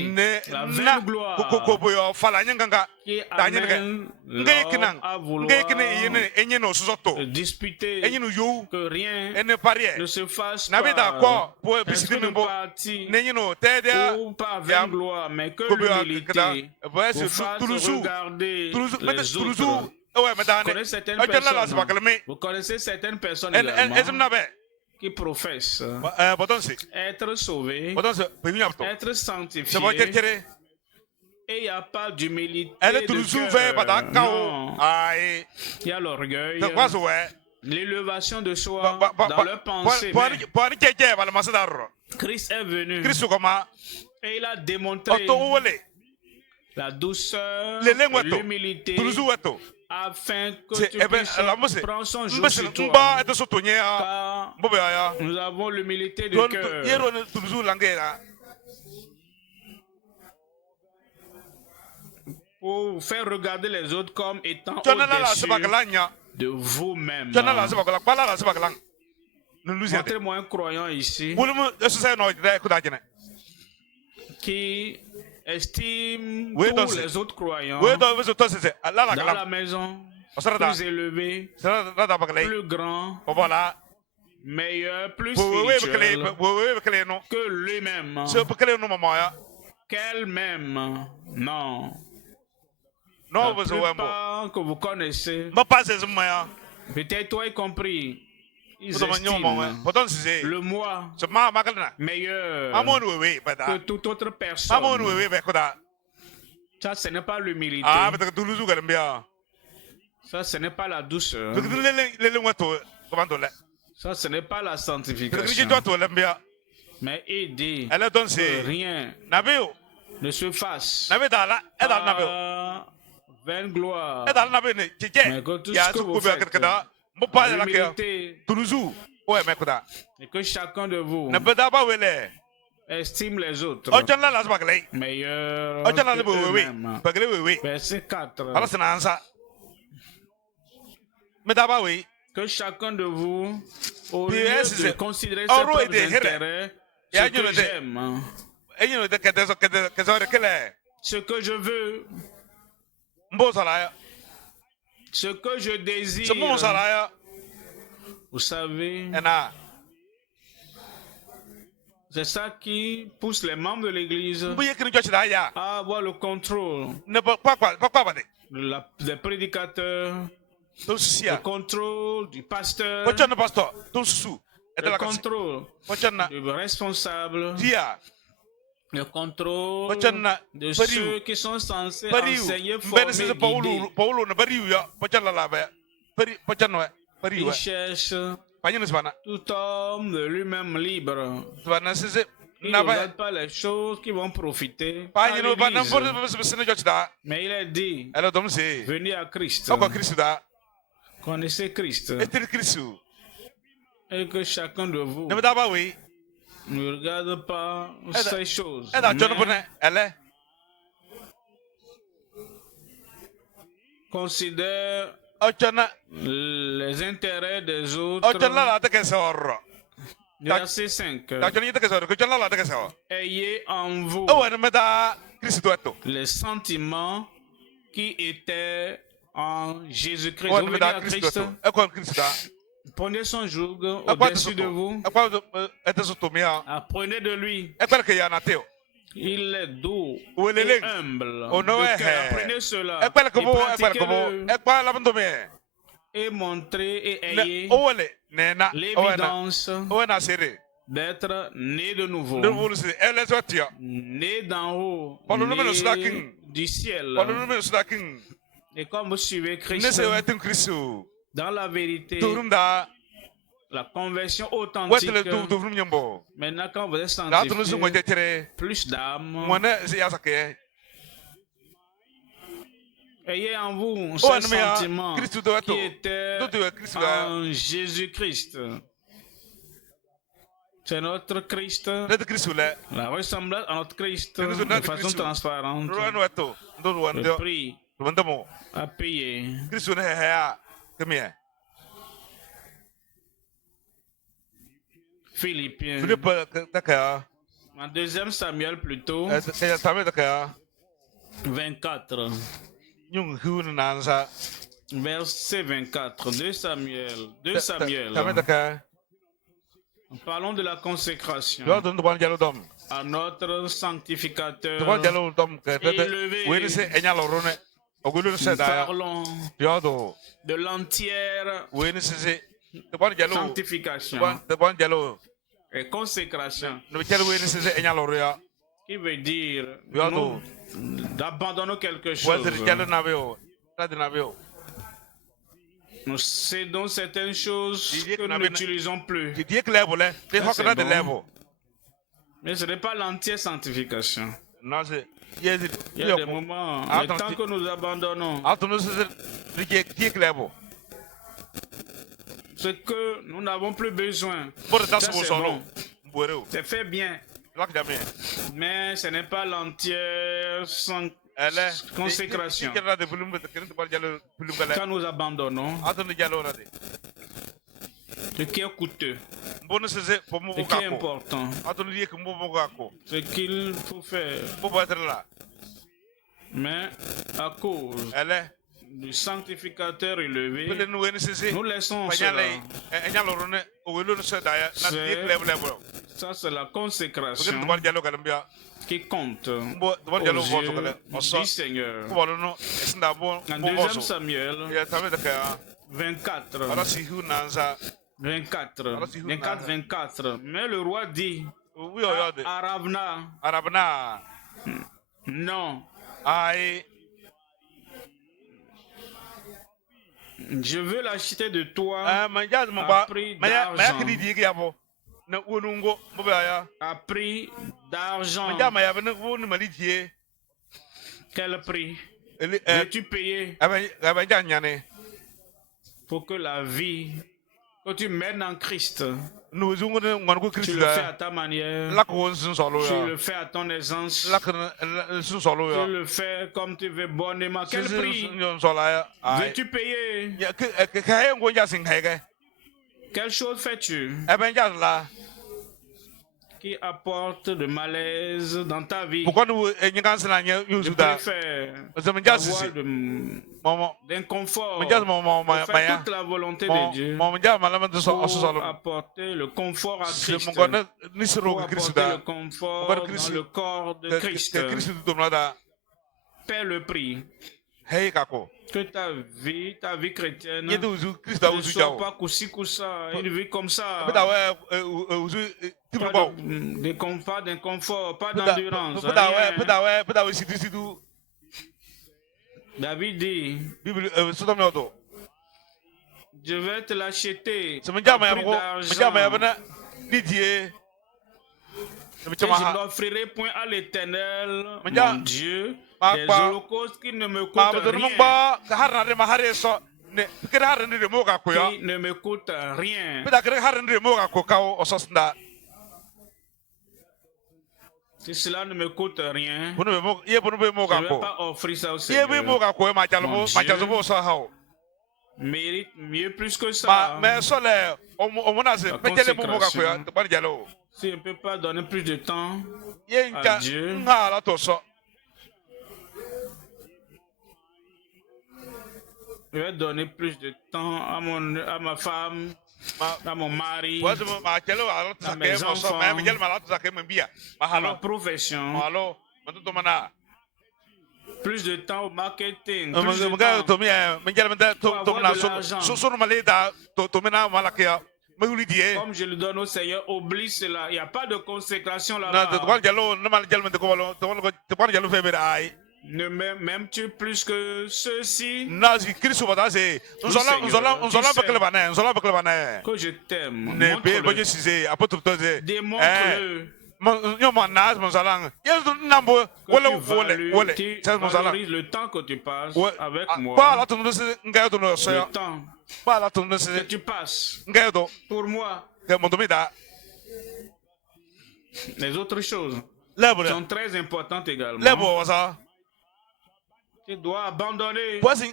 la vaine gloire qui amène l'homme à vouloir disputer que rien ne se fasse par esprit de parti ou par vaine gloire, mais que l'humilité vous fasse regarder les autres. Vous connaissez certaines personnes également qui professent être sauvés, être sanctifiés, et il n'y a pas d'humilité de cœur. Non. Il y a l'orgueil, l'élévation de soi dans leur pensée. Christ est venu et il a démontré la douceur, l'humilité, afin que tu puisses prendre son joug sur toi. Car nous avons l'humilité de cœur pour faire regarder les autres comme étant au-dessus de vous-même. Montrez-moi un croyant ici qui estime tous les autres croyants dans la maison plus élevé, plus grand, meilleur, plus spirituel que lui-même, qu'elle-même. Non. La plupart que vous connaissez, peut-être toi y compris, ils estiment le moi meilleur que toute autre personne. Ça, ce n'est pas l'humilité. Ça, ce n'est pas la douceur. Ça, ce n'est pas la sanctification. Mais il dit que rien ne se fasse par vaine gloire. Mais que tout ce que vous faites, par l'humilité, et que chacun de vous estime les autres meilleurs que eux-mêmes. Verset 4. Que chacun de vous, au lieu de considérer ses propres intérêts, ce que j'aime, ce que je veux, ce que je désire, vous savez, c'est ça qui pousse les membres de l'Église à avoir le contrôle des prédicateurs, le contrôle du pasteur, le contrôle du responsable, le contrôle de ceux qui sont censés enseigner, former, guider. Ils cherchent tout homme de lui-même libre. Il ne regarde pas les choses qui vont profiter à l'Église. Mais il a dit, venez à Christ. Connaissez Christ. Et que chacun de vous ne regarde pas ces choses. Mais considère les intérêts des autres. Verset 5. Ayez en vous les sentiments qui étaient en Jésus-Christ. Vous venez à Christ. Prenez son joug au-dessus de vous. Apprenez de lui. Il est doux et humble de cœur. Apprenez cela et pratiquez-le. Et montrez et ayez l'évidence d'être né de nouveau, né d'en haut, né du ciel. Et comme vous suivez Christ dans la vérité, la conversion authentique, maintenant quand vous êtes sanctifié, plus d'âme, ayez en vous ce sentiment qui était en Jésus-Christ. C'est notre Christ, la ressemblance à notre Christ de façon transparente. Le prix à payer. Philippiens. En 2 Samuel plutôt. 24. Verset 24. 2 Samuel. Parlons de la consécration à notre sanctificateur élevé. Parlons de l'entière sanctification et consécration, qui veut dire d'abandonner quelque chose. Nous cédons certaines choses que nous n'utilisons plus. Bon. Mais ce n'est pas l'entière sanctification. Il y a des moments, le temps que nous abandonnons, ce que nous n'avons plus besoin, ça c'est bon. C'est fait bien. Mais ce n'est pas l'entière consécration. Quand nous abandonnons, ce qui est coûteux, Ce qui est important, ce qu'il faut faire. Mais à cause du sanctificateur élevé, nous laissons cela. Ça, c'est la consécration qui compte aux yeux du Seigneur. En 2 Samuel 24. 24. Mais le roi dit à Ravna, non, je veux l'acheter de toi à prix d'argent. À prix d'argent. Quel prix veux-tu payer pour que la vie que tu mènes en Christ, tu le fais à ta manière, tu le fais à ton aisance, tu le fais comme tu veux bonnement. Quel prix veux-tu payer? Quelle chose fais-tu qui apporte de malaise dans ta vie? Je préfère avoir d'inconfort, faire toute la volonté de Dieu pour apporter le confort à Christ, pour apporter le confort dans le corps de Christ. Paie le prix. Que ta vie chrétienne ne soit pas coussi-coussa, une vie comme ça. Pas d'inconfort, pas d'endurance. David dit, je vais te l'acheter à prix d'argent. Et je n'offrirai point à l'Éternel, mon Dieu, des holocaustes qui ne me coûtent rien. Qui ne me coûtent rien. Si cela ne me coûte rien, je ne vais pas offrir ça au Seigneur. Mon Dieu mérite mieux plus que ça. Si je ne peux pas donner plus de temps à Dieu, je vais donner plus de temps à ma femme, à mon mari, à mes enfants, à ma profession. Plus de temps au marketing, plus de temps pour avoir de l'argent. Comme je le donne au Seigneur, oublie cela. Il n'y a pas de consécration là-bas. Ne m'aimes-tu plus que ceux-ci? Que je t'aime. Montre-le. Démontre-le. Tu valorises le temps que tu passes avec moi. Le temps que tu passes pour moi. Les autres choses sont très importantes également. Tu dois abandonner afin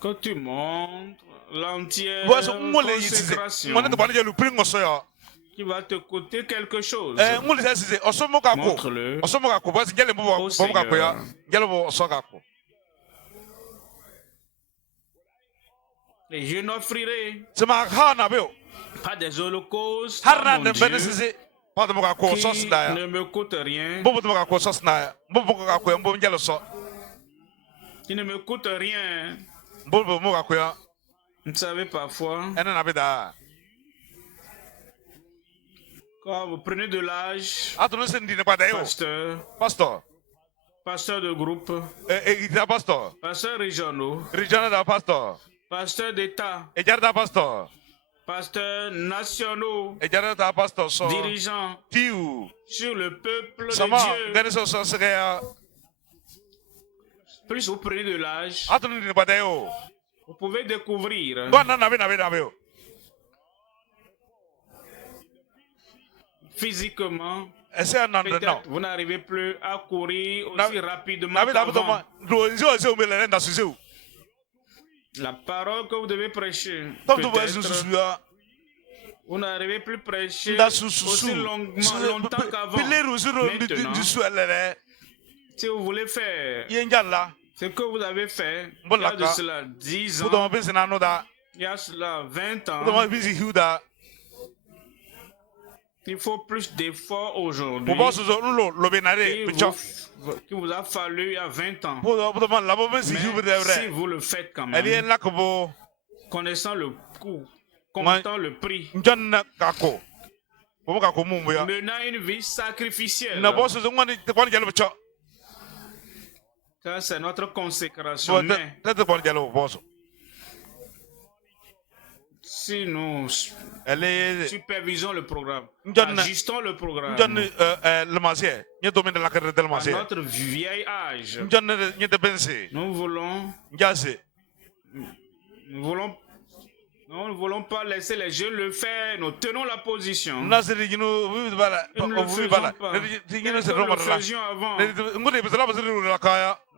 que tu montres l'entière consécration qui va te coûter quelque chose. Montre-le au Seigneur. Et je n'offrirai pas des holocaustes à mon Dieu qui ne me coûte rien. Qui ne me coûte rien. Vous savez, parfois, quand vous prenez de l'âge, pasteur de groupe, pasteur régionaux, pasteur d'État, pasteurs nationaux, dirigeants sur le peuple de Dieu. Plus vous prenez de l'âge, vous pouvez découvrir physiquement, peut-être vous n'arrivez plus à courir aussi rapidement qu'avant. La parole que vous devez prêcher, peut-être Vous n'arrivez plus à prêcher aussi longtemps qu'avant. Maintenant, si vous voulez faire ce que vous avez fait, il y a de cela 10 ans, il y a cela 20 ans, il faut plus d'efforts aujourd'hui qu'il vous a fallu il y a 20 ans. Mais si vous le faites quand même, connaissant le coût, comptant le prix, menant une vie sacrificielle, ça c'est notre consécration. Mais si nous supervisons le programme, ajustons le programme à notre vieil âge, nous ne voulons pas laisser les jeunes le faire, nous tenons la position. Nous ne le faisons pas. Nous le faisions avant.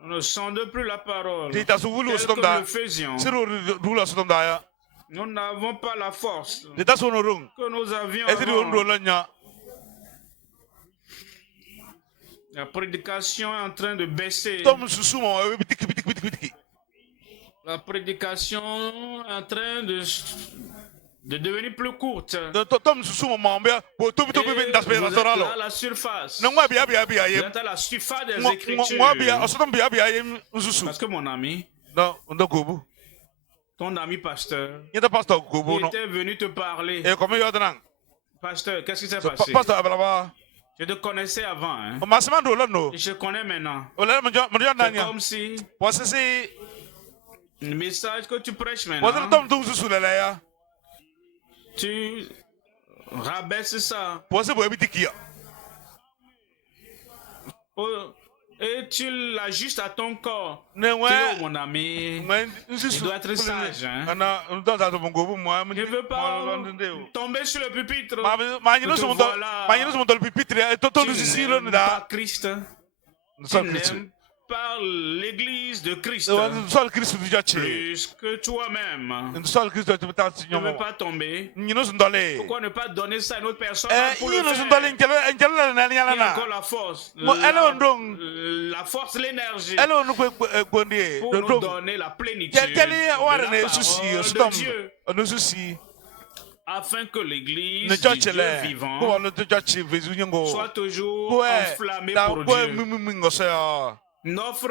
Nous ne sondons plus la parole. Tel que nous le faisions. Nous n'avons pas la force que nous avions avant. La prédication est en train de baisser. La prédication est en train de devenir plus courte. Et vous êtes à la surface. Vous êtes à la surface des Écritures. Parce que mon ami, ton ami pasteur, il était venu te parler. Pasteur, qu'est-ce qui s'est passé? Je te connaissais avant. Hein? Et je connais maintenant. C'est comme si le message que tu prêches maintenant, tu rabaisses ça. Et tu l'ajustes à ton corps. Théo, mon ami, il doit être sage. Hein? Je ne veux pas tomber sur le pupitre. Tu n'aimes pas Christ. Tu n'aimes pas l'église de Christ. Plus que toi-même. Tu ne veux pas tomber. Pourquoi ne pas donner ça à une autre personne pour le faire? Il y a encore la force. La force, l'énergie. Pour nous donner la plénitude de la parole de Dieu. Afin que l'église du Dieu vivant soit toujours enflammée pour Dieu. N'offre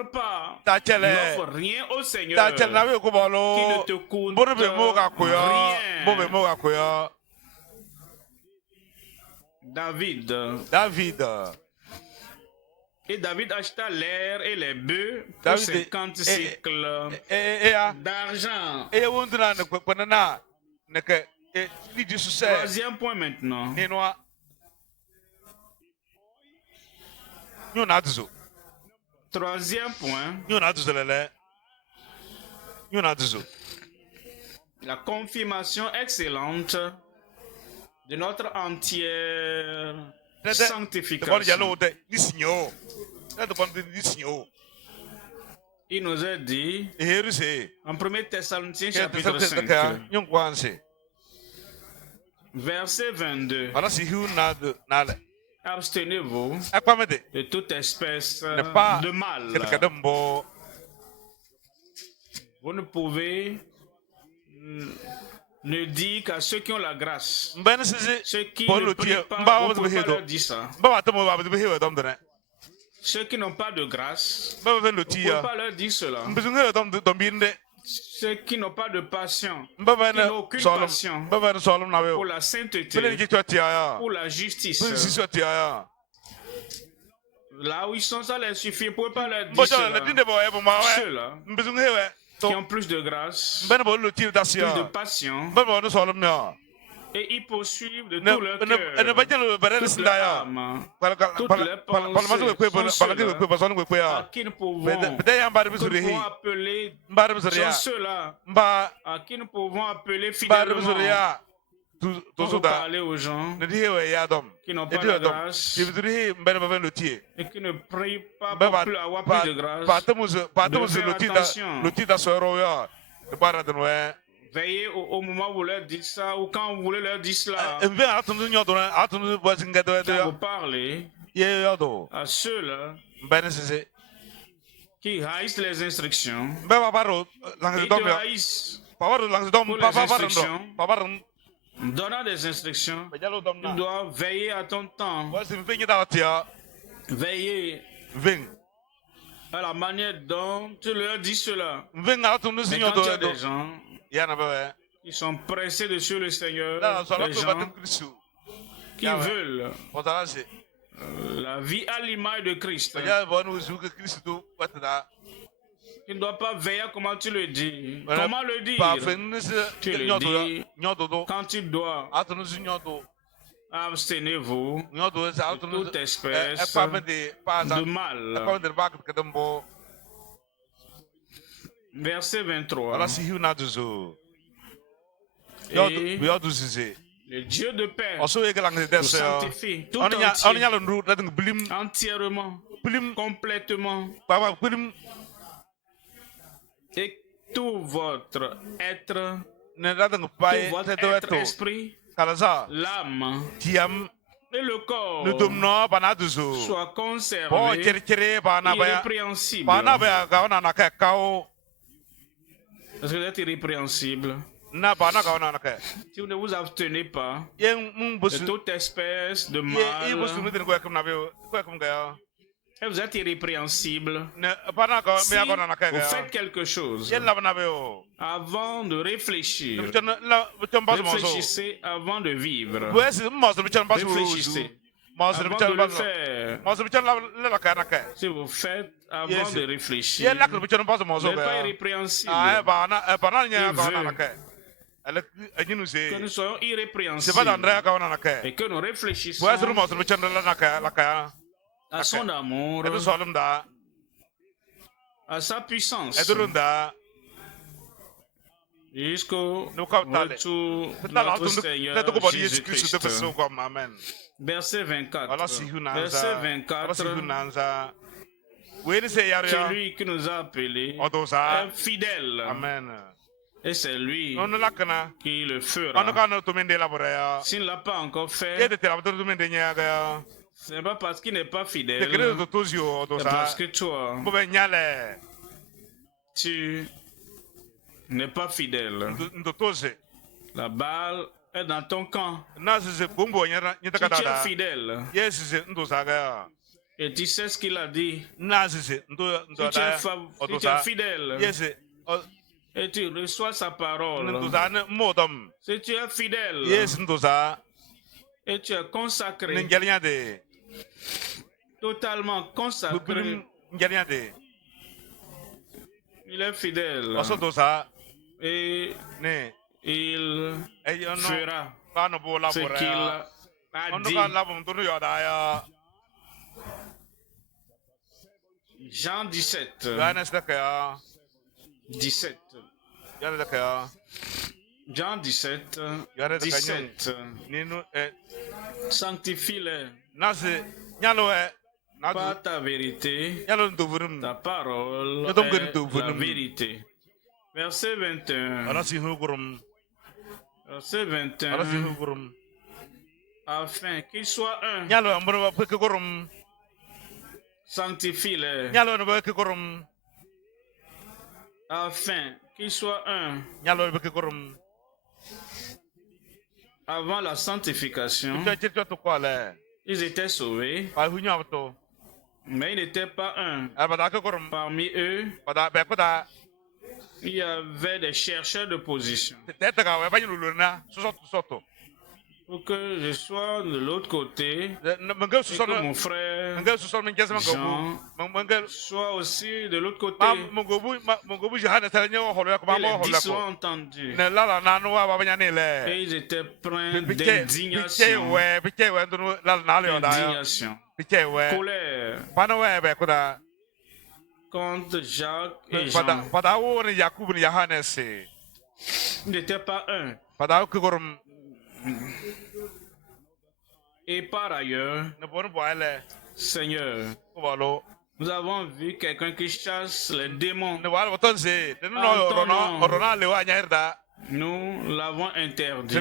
rien au Seigneur qui ne te coûte rien. David. Et David acheta l'air et les bœufs pour 50 cycles d'argent. Troisième point maintenant. Troisième point. La confirmation excellente de notre entière sanctification. Il nous a dit en 1 Thessaloniciens chapitre 5, verset 22. Abstenez-vous de toute espèce de mal. Vous ne pouvez ne dire qu'à ceux qui ont la grâce. Ceux qui ne prient pas, on ne peut pas leur dire ça. Ceux qui n'ont pas de grâce, on ne peut pas leur dire cela. Ceux qui n'ont pas de passion, qui n'ont aucune passion pour la sainteté, pour la justice. Là où ils sont, ça leur suffit. Vous ne pouvez pas leur dire cela. Ceux-là qui ont plus de grâce, plus de passion, et ils poursuivent de tout leur cœur, toute leur âme, toute leur pensée, à qui nous pouvons appeler ceux-là, à qui nous pouvons appeler fidèlement. Pour parler aux gens qui n'ont pas de grâce et qui ne prient pas pour avoir plus de grâce, de faire attention. Veillez au moment où vous leur dites ça ou quand vous voulez leur dire cela. Quand vous parlez à ceux-là qui haïssent les instructions, ils te haïssent pour les instructions. Donnant des instructions, tu dois veiller à ton temps. Veiller à la manière dont tu leur dis cela. Mais quand il y a des gens qui sont pressés de suivre le Seigneur, des gens qui veulent la vie à l'image de Christ, tu ne dois pas veiller à comment tu le dis. Comment le dire? Tu le dis quand tu dois. Abstenez-vous de toute espèce de mal. Verset 23. Et le Dieu de paix vous sanctifie tout entièrement, complètement, et tout votre être, esprit, l'âme et le corps soient conservés irrépréhensibles. Est-ce que vous êtes irrépréhensible? Si vous ne vous abstenez pas de toute espèce de mal, et vous êtes irrépréhensible, si vous faites quelque chose avant de réfléchir, réfléchissez avant de vivre. Réfléchissez avant de le faire. Si vous faites avant de réfléchir, vous n'êtes pas irrépréhensible. Que nous soyons irrépréhensibles et que nous réfléchissions à son amour, à sa puissance, jusqu'au retour de notre Seigneur Jésus-Christ. Verset 24. Verset 24. Celui qui nous a appelés est fidèle. Amen. Et c'est lui qui le fera. S'il ne l'a pas encore fait, ce n'est pas parce qu'il n'est pas fidèle, c'est parce que toi, tu n'es pas fidèle. La balle est dans ton camp. Si tu es fidèle et tu sais ce qu'il a dit, si tu es fidèle et tu reçois sa parole, si tu es fidèle et tu es consacré, totalement consacré, il est fidèle et il fera ce qu'il a dit. Jean 17. 17. Jean 17. 17. Sanctifie-les par ta vérité. Ta parole est la vérité. Verset 21. Verset 21. Afin qu'ils soient un. Sanctifie-les. Afin qu'ils soient un. Avant la sanctification, ils étaient sauvés, mais ils n'étaient pas un. Parmi eux, il y avait des chercheurs de position. Pour que je sois de l'autre côté, et que mon frère Jean soit aussi de l'autre côté. Et les 10 ont entendu. Et ils étaient pleins d'indignation, colère contre Jacques et Jean. Ils n'étaient pas un. Et par ailleurs, Seigneur, nous avons vu quelqu'un qui chasse les démons en ton nom. Nous l'avons interdit.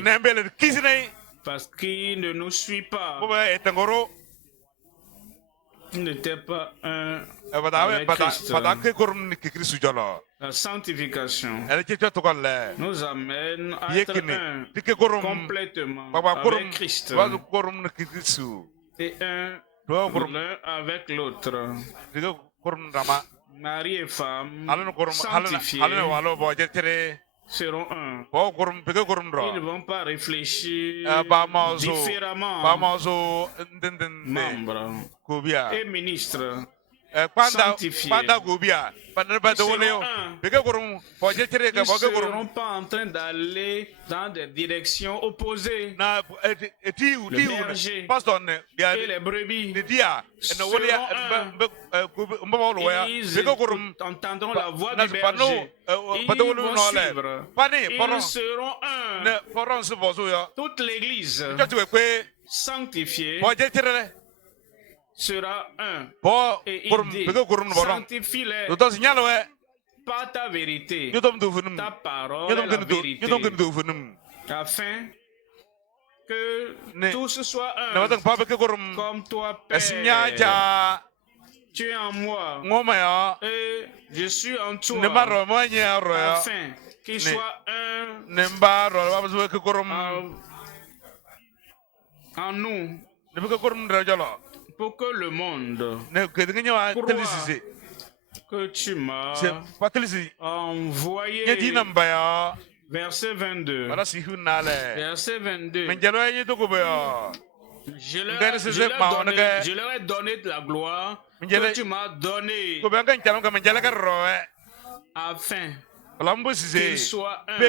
Parce qu'il ne nous suit pas. Il n'était pas un avec Christ. La sanctification nous amène à être un complètement avec Christ et un l'un avec l'autre. Mari et femme sanctifiés seront un. Ils ne vont pas réfléchir différemment. Membres et ministres sanctifiés. Ils ne seront pas en train d'aller dans des directions opposées. Le berger et les brebis seront un. Ils entendront la voix du berger. Ils vont suivre. Ils seront un. Toute l'église sanctifiée sera un. Et il dit, sanctifie-les par ta vérité. Ta parole est la vérité. Afin que tous soient un. Comme toi, Père. Tu es en moi. Et je suis en toi. Afin qu'ils soient un en nous. Pour que le monde croit que tu m'as envoyé. Verset 22. Verset 22. Je leur ai donné de la gloire que tu m'as donné afin qu'ils soient un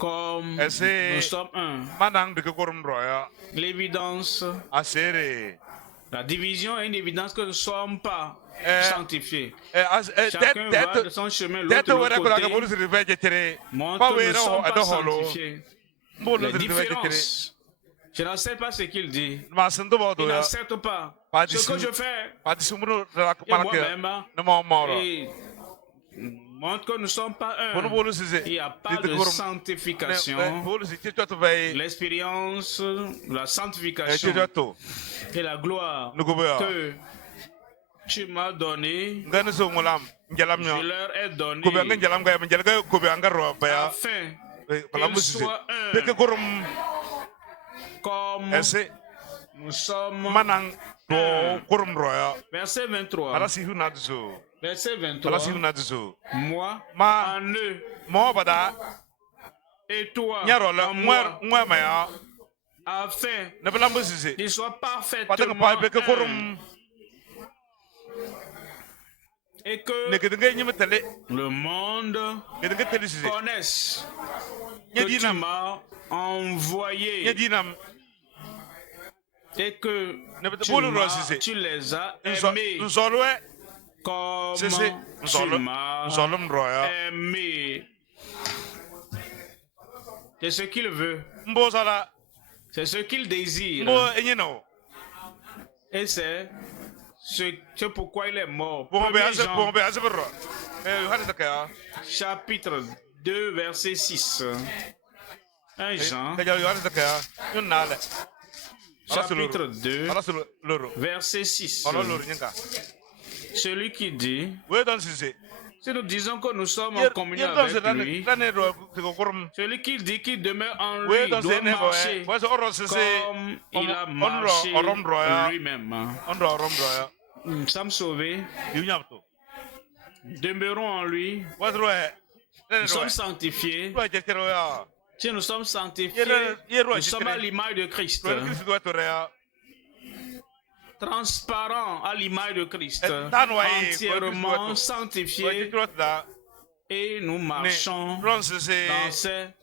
comme nous sommes un. L'évidence, la division est une évidence que nous ne sommes pas sanctifiés. Chacun va de son chemin, l'autre de l'autre côté, montre que nous ne sommes pas sanctifiés. La différence, je n'accepte pas ce qu'il dit. Il n'accepte pas ce que je fais. Et moi-même, et montre que nous ne sommes pas un. Il n'y a pas de sanctification. L'expérience, la sanctification et la gloire que tu m'as donnée, je leur ai donné afin qu'ils soient un comme nous sommes un. Verset 23. Verset 23. Moi, en eux, et toi, en moi, afin qu'ils soient parfaitement un. Et que le monde connaisse que tu m'as envoyé et que tu les as aimés comme tu m'as aimé. C'est ce qu'il veut. C'est ce qu'il désire. Et c'est pourquoi il est mort. 1 Jean, chapitre 2, verset 6. 1 Jean, chapitre 2, verset 6. Celui qui dit, si nous disons que nous sommes en communion avec lui, celui qui dit qu'il demeure en lui doit marcher comme il a marché lui-même. Nous sommes sauvés, demeurons en lui, nous sommes sanctifiés. Si nous sommes sanctifiés, nous sommes à l'image de Christ. Transparent à l'image de Christ, entièrement sanctifié, et nous marchons dans ses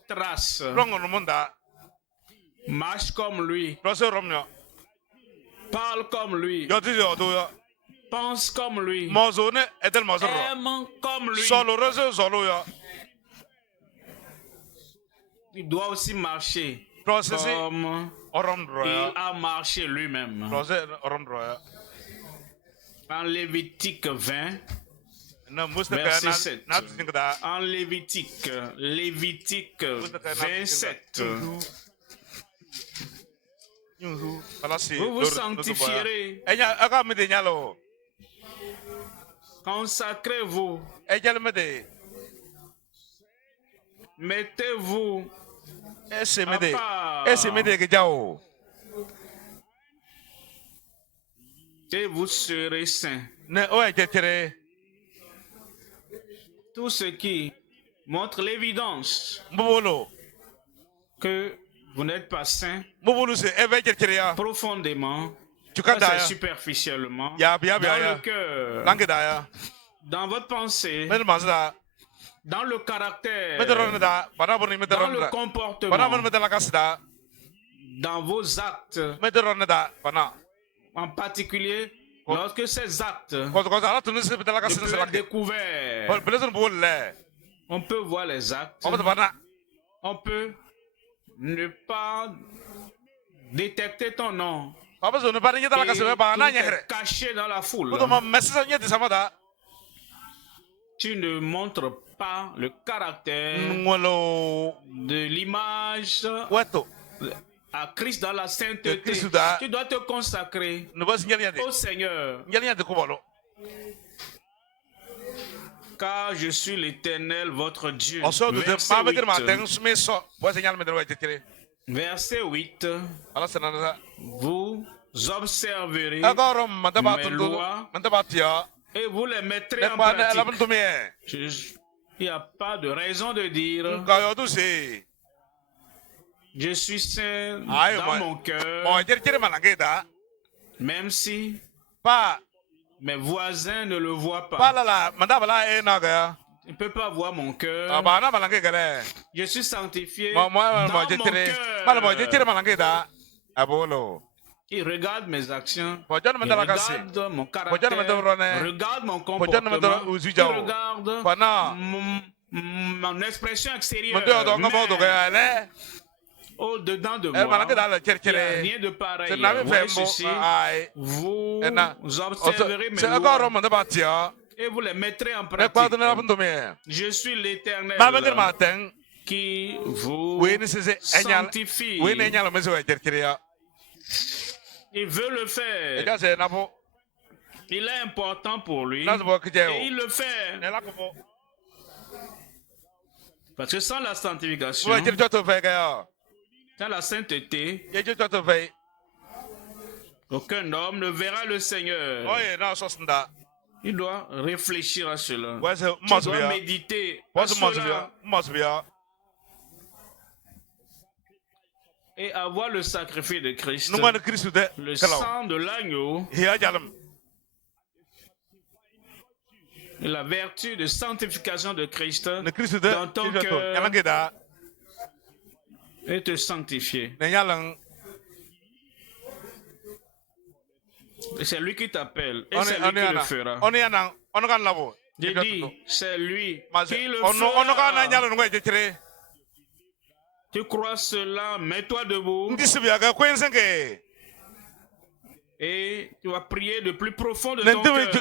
traces. Marche comme lui, parle comme lui, pense comme lui, aime comme lui. Il doit aussi marcher comme il a marché lui-même. En Lévitique 20, verset 7. En Lévitique 27. Vous vous sanctifierez. Consacrez-vous. Mettez-vous à part. Et vous serez saints. Tout ce qui montre l'évidence que vous n'êtes pas saint profondément, pas superficiellement, dans le cœur, dans votre pensée, dans le caractère, dans le comportement, dans vos actes, en particulier lorsque ces actes peuvent être découverts. On peut voir les actes, on peut ne pas détecter ton nom et tout est caché dans la foule. Tu ne montres pas le caractère de l'image à Christ dans la sainteté. Tu dois te consacrer au Seigneur. Car je suis l'Éternel, votre Dieu. Verset 8. Vous observerez mes lois et vous les mettrez en pratique. Il n'y a pas de raison de dire je suis saint dans mon cœur, même si mes voisins ne le voient pas. Il ne peut pas voir mon cœur. Je suis sanctifié dans mon cœur. Il regarde mes actions, il regarde mon caractère, regarde mon comportement, il regarde mon expression extérieure. Au-dedans de moi, il n'y a rien de pareil. Voyez ceci, vous observerez mes lois et vous les mettrez en pratique. Je suis l'Éternel qui vous sanctifie. Il veut le faire. Il est important pour lui. Et il le fait. Parce que sans la sanctification, sans la sainteté, aucun homme ne verra le Seigneur. Il doit réfléchir à cela. Tu dois méditer à cela. Et avoir le sacrifice de Christ, le sang de l'agneau, la vertu de sanctification de Christ dans ton cœur et te sanctifier. Et c'est lui qui t'appelle et c'est lui qui le fera. J'ai dit, c'est lui qui le fera. Tu crois cela, mets-toi debout. Et tu vas prier de plus profond de ton cœur.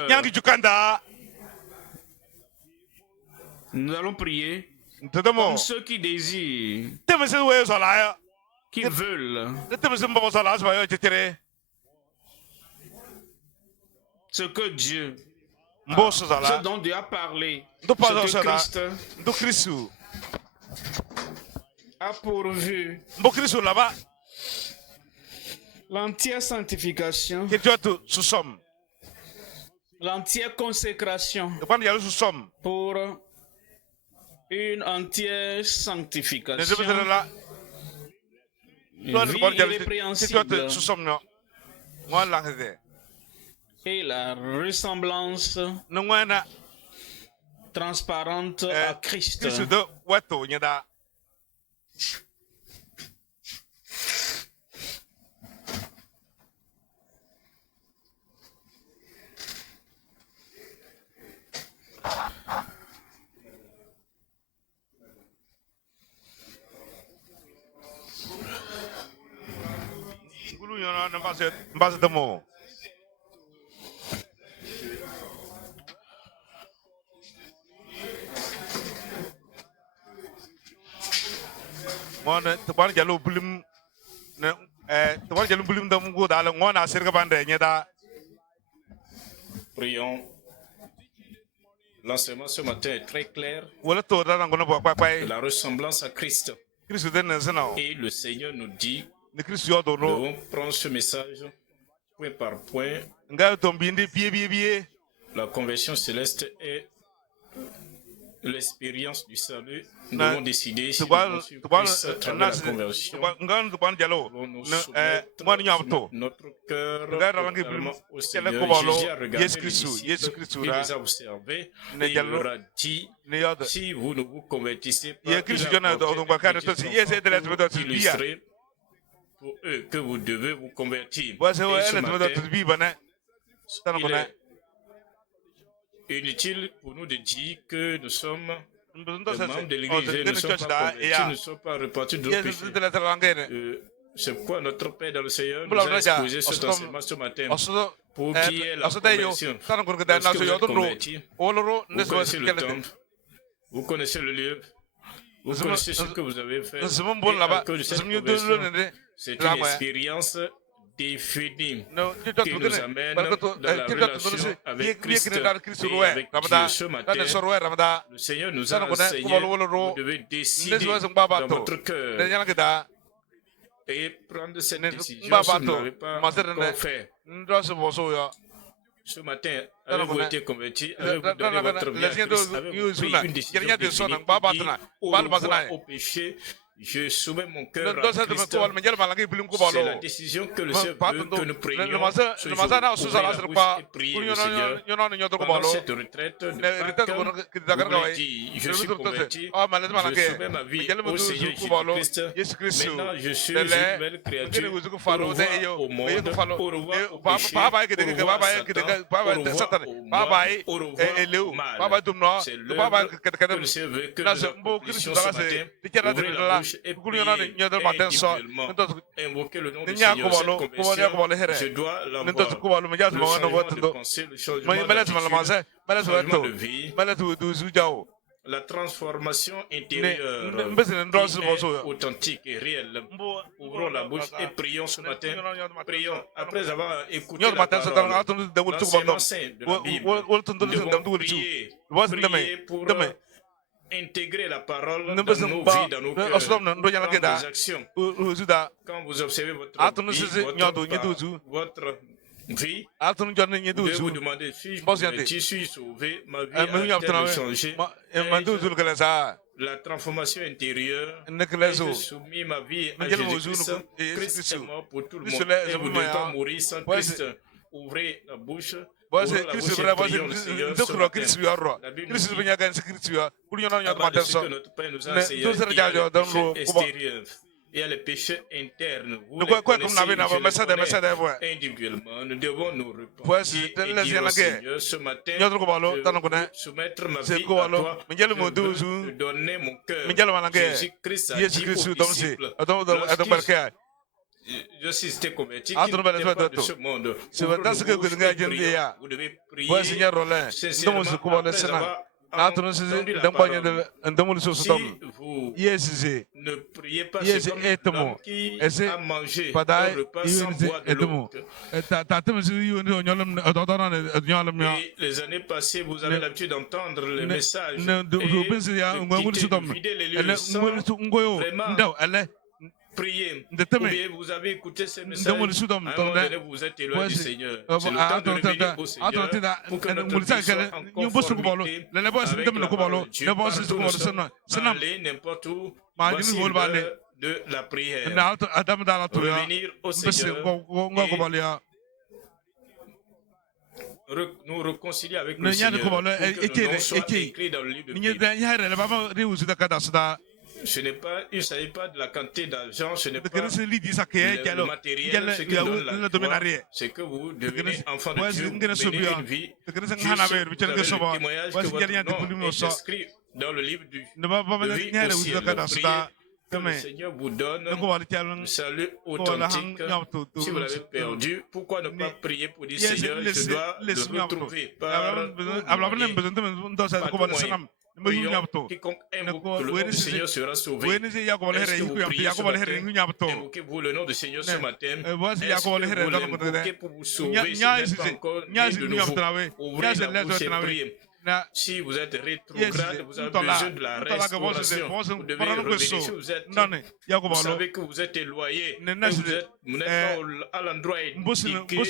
Nous allons prier comme ceux qui désirent, qui veulent ce que Dieu, ce dont Dieu a parlé, ce que Christ a pourvu. L'entière sanctification, l'entière consécration pour une entière sanctification, une vie irrépréhensible et la ressemblance transparente à Christ. ngone to ban jalo bulim ne to ban jalo bulim da mungu da la ngona sirga bande nyeda. Prions. L'enseignement ce matin est très clair. La ressemblance à Christ. Et le Seigneur nous dit, nous devons prendre ce message point par point. La conversion céleste est l'expérience du salut. Nous devons décider si nous devons suivre Christ à travers la conversion. Nous soumettre notre cœur totalement au Seigneur. Jésus a regardé les disciples, il les a observés et il leur a dit, si vous ne vous convertissez pas, il illustré pour eux que vous devez vous convertir. Et ce matin, il est inutile pour nous de dire que nous sommes les membres de l'Église, nous ne sommes pas convertis, nous ne sommes pas repentis de nos péchés. C'est pourquoi notre Père dans le Seigneur nous a exposé cet enseignement ce matin pour qu'il y ait la conversion. Lorsque vous êtes convertis, vous connaissez le temple, vous connaissez le lieu, vous connaissez ce que vous avez fait. Et à cause de cette conversion, c'est une expérience définie qui nous amène dans la relation avec Christ et avec Dieu. Ce matin, le Seigneur nous a enseigné, vous devez décider dans votre cœur et prendre cette décision si vous n'avez pas encore fait. Ce matin, avez-vous été converti, avez-vous donné votre vie à Christ, avez-vous pris une décision définie pour dire au revoir au péché, je soumets mon cœur à Christ. C'est la décision que le Seigneur veut que nous prenions ce jour. Ouvrez la bouche et priez le Seigneur. Pendant cette retraite de Pâques, vous voulez dire, je suis converti, je soumets ma vie au Seigneur Jésus-Christ. Maintenant, je suis une nouvelle créature. Au revoir au monde, au revoir au péché, au revoir à Satan, au revoir au mal. C'est l'œuvre que le Seigneur veut que nous puissions ce matin. Ouvrez la bouche et prier individuellement. Invoquer le nom du Seigneur. Cette conversion, je dois l'avoir. Le changement de pensée, le changement de vie, la transformation intérieure qui est authentique et réelle. Ouvrons la bouche et prions ce matin. Prions après avoir écouté la parole, l'enseignement saint de la Bible. Nous devons prier pour intégrer la parole dans nos vies, dans nos cœurs, dans nos actions. Quand vous observez votre vie, votre vie, vous devez vous demander, suis-je sauvé, ma vie a-t-elle changé? La transformation intérieure, j'ai soumis ma vie à Jésus-Christ. Christ est mort pour tout le monde et vous ne devez pas mourir sans Christ. Ouvrez la bouche. La Bible dit que notre Père nous a enseigné qu'il y a le péché extérieur. Il y a le péché interne. Vous les connaissez individuellement. Nous devons nous repentir et dire au Seigneur, ce matin, je veux soumettre ma vie à toi. Je veux te donner mon cœur. Jésus-Christ a dit aux disciples, je suis été converti, qui n'est pas de ce monde. Vous devez prier sincèrement après avoir entendu la parole. Si vous ne priez pas, c'est comme l'homme qui a mangé un repas sans boire de l'eau. Et les années passées, vous avez l'habitude d'entendre les messages et de vider les lieux sans vraiment prier. Ou bien vous avez écouté ces messages, à un moment donné vous êtes éloigné du Seigneur. C'est le temps de revenir au Seigneur pour que notre vie soit en conformité avec la parole de Dieu. Partout nous sommes allés n'importe où. Voici l'heure de la prière. Revenir au Seigneur et nous réconcilier avec le Seigneur pour que nos noms soient écrits dans le livre de Bible. Il ne s'agit pas de la quantité d'argent, ce n'est pas le matériel, ce qui donne la joie, c'est que vous devenez enfant de Dieu, menez une vie juste, vous avez le témoignage que votre nom est inscrit dans le livre de vie au ciel. Priez que le Seigneur vous donne le salut authentique. Si vous l'avez perdu, pourquoi ne pas prier pour dire Seigneur, je dois le retrouver par quiconque invoque le nom du Seigneur sera sauvé. Est-ce que vous priez ce matin? Invoquez-vous le nom du Seigneur ce matin. Est-ce que vous l'invoquez pour vous sauver? Si vous n'êtes pas encore né de nouveau, ouvrez la bouche et priez. Si vous êtes rétrograde, vous avez besoin de la restauration. Vous devez revenir. Si vous savez que vous êtes éloigné, vous n'êtes pas à l'endroit indiqué, vous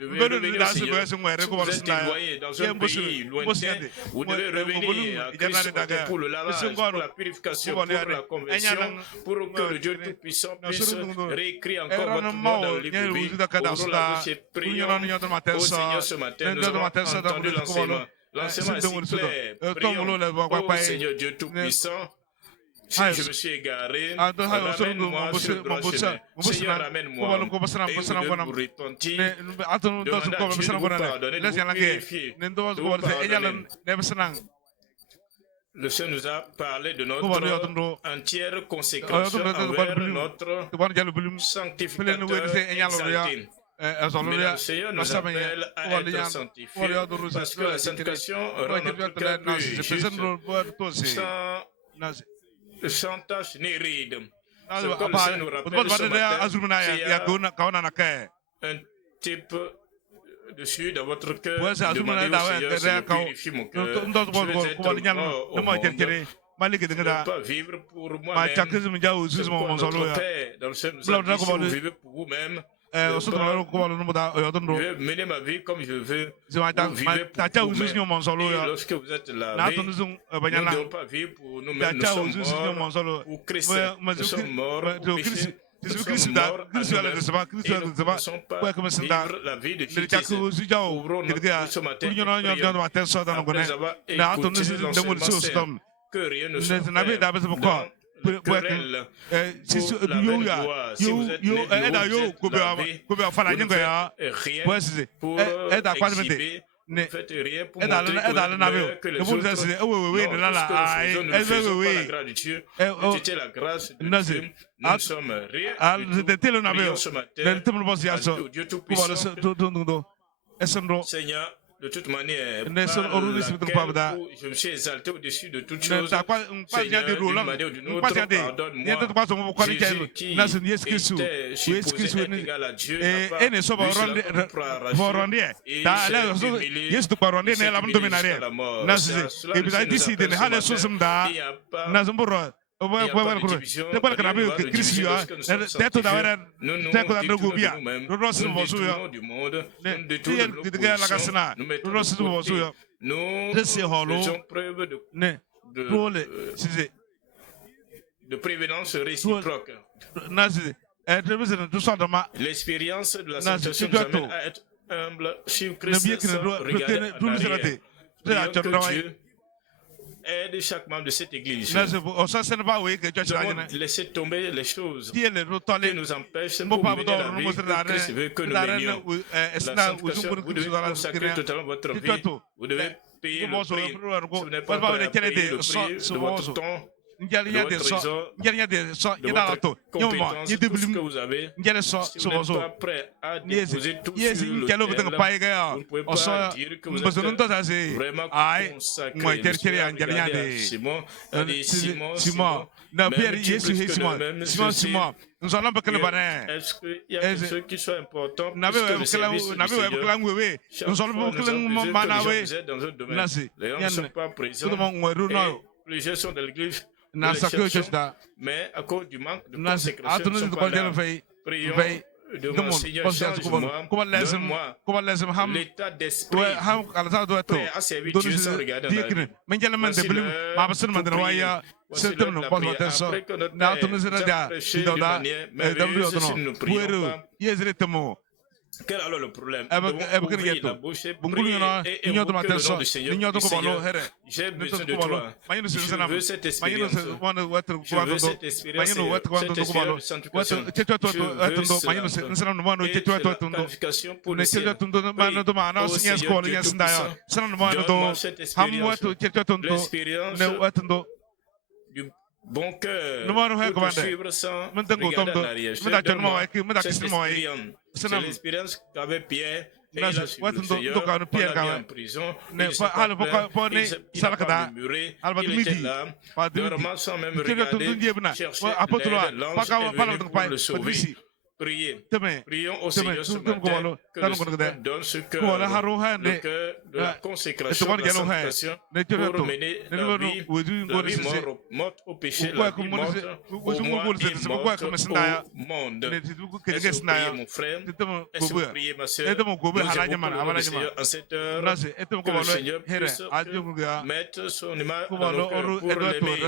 devez revenir au Seigneur. Si vous êtes éloigné dans un pays lointain, vous devez revenir à Christ pour le lavage, pour la purification, pour la conversion, pour que le Dieu Tout-Puissant puisse réécrire encore votre nom dans le livre de vie. Ouvrons la bouche et prions au Seigneur ce matin. Nous avons entendu l'enseignement. L'enseignement est si clair. Prions. Oh Seigneur Dieu Tout-Puissant, si je me suis égaré, ramène-moi sur le droit chemin. Seigneur, ramène-moi. Et vous devez vous repentir. Demandez à Dieu de vous pardonner, de vous purifier, de vous pardonner. Le Seigneur nous a parlé de notre entière consécration envers notre sanctificateur exalté. Mais le Seigneur nous appelle à être sanctifiés parce que la sanctification rend notre cœur plus juste, sans tache ni ride. Ce que le Seigneur nous rappelle ce matin, c'est un type dessus dans votre cœur. Demandez au Seigneur de purifier mon cœur. Je veux être mort au monde. Ne pas vivre pour moi-même. C'est pourquoi notre Père dans le ciel nous a dit, si vous vivez pour vous-même, je veux mener ma vie comme je veux. Vous vivez pour vous-même. Et lorsque vous êtes lavé, nous ne devons pas vivre pour nous-mêmes. Nous sommes morts pour Christ. Nous sommes morts pour Christ. Nous sommes morts à nous-mêmes. Et nous ne pouvons pas vivre la vie de justice. Ouvrons notre bouche ce matin et prions. Après avoir écouté l'enseignement, que rien ne soit fait. Querelle pour la même gloire. Si vous êtes né de haut, vous êtes lavé. Vous ne faites rien pour exhiber. Vous ne faites rien pour montrer que les autres. Lorsque nous ne faisons pas la grâce de Dieu, c'était la grâce de Dieu. Nous ne sommes rien du tout. Prions ce matin au Dieu Tout-Puissant. Seigneur, de toute manière, je me suis exalté au-dessus de toutes choses. Seigneur, d'une manière ou d'une autre, pardonne-moi. Jésus qui était supposé être égal à Dieu n'a pas vu cela pour arracher. Et il s'est humilié jusqu'à la mort. C'est à cela que nous appelle ce matin. Il n'y a pas de division. Nous nous détournons de nous-mêmes. Nous détournons du monde. Nous détournons de nos positions. Nous mettons de côté. Nous faisons preuve de prévenance réciproque. L'expérience de la sanctification nous amène à être humble sur Christ sans regarder en arrière. Prions que Dieu aide chaque membre de cette église. Laissez tomber les choses qui nous empêchent pour mener la vie que Christ veut que nous menions. La sanctification, vous devez consacrer totalement votre vie. Vous devez payer le prix. Si vous n'êtes pas prêt à payer le prix de votre temps, de votre trésor, de votre compétence, de tout ce que vous avez, si vous n'êtes pas prêt à déposer tout sur l'autel, vous ne pouvez pas dire que vous êtes vraiment consacré. Simon a dit Simon, même Dieu plus que nous-mêmes, est-ce qu'il y a quelque chose qui soit important plus que le service du Seigneur? Chaque fois, nous avons besoin que les gens vous aident dans un domaine. Les gens ne sont pas présents et plusieurs sont dans l'église. Mais à cause du manque de consécration, nous ne sommes pas là. Prions, demandons, Seigneur, change-moi, donne-moi l'état d'esprit prêt à servir Dieu sans regarder en arrière. Voici la prière. Après que notre Père nous a prêché de manière merveilleuse, si nous ne prions pas, quel est alors le problème? Ouvrir la bouche et prier et invoquer le nom du Seigneur. J'ai besoin de toi. Je veux cette expérience. Je veux cette expérience. Cette expérience de sanctification. Je veux la qualification pour le ciel. Ô Seigneur Dieu Tout-Puissant, donne-moi cette expérience. L'expérience bon cœur pour pour te suivre sans regarder en arrière. C'est l'expérience qu'avait Pierre. Et il a suivi le Seigneur, on l'a mis en prison, il s'est pas plaint, il n'a pas murmuré, il était là, dormant sans même regarder, chercher l'aide, l'ange est venu pour le sauver. Priez. Prions au Seigneur ce matin que le Seigneur donne ce cœur, le cœur de la consécration, de la sanctification pour mener la vie morte au péché, la vie morte au moi et morte au monde. Est-ce que vous priez mon frère? Est-ce que vous priez ma soeur? Nous aimons le Seigneur en cette heure, que le Seigneur puisse mettre son image dans nos cœurs pour l'aimer,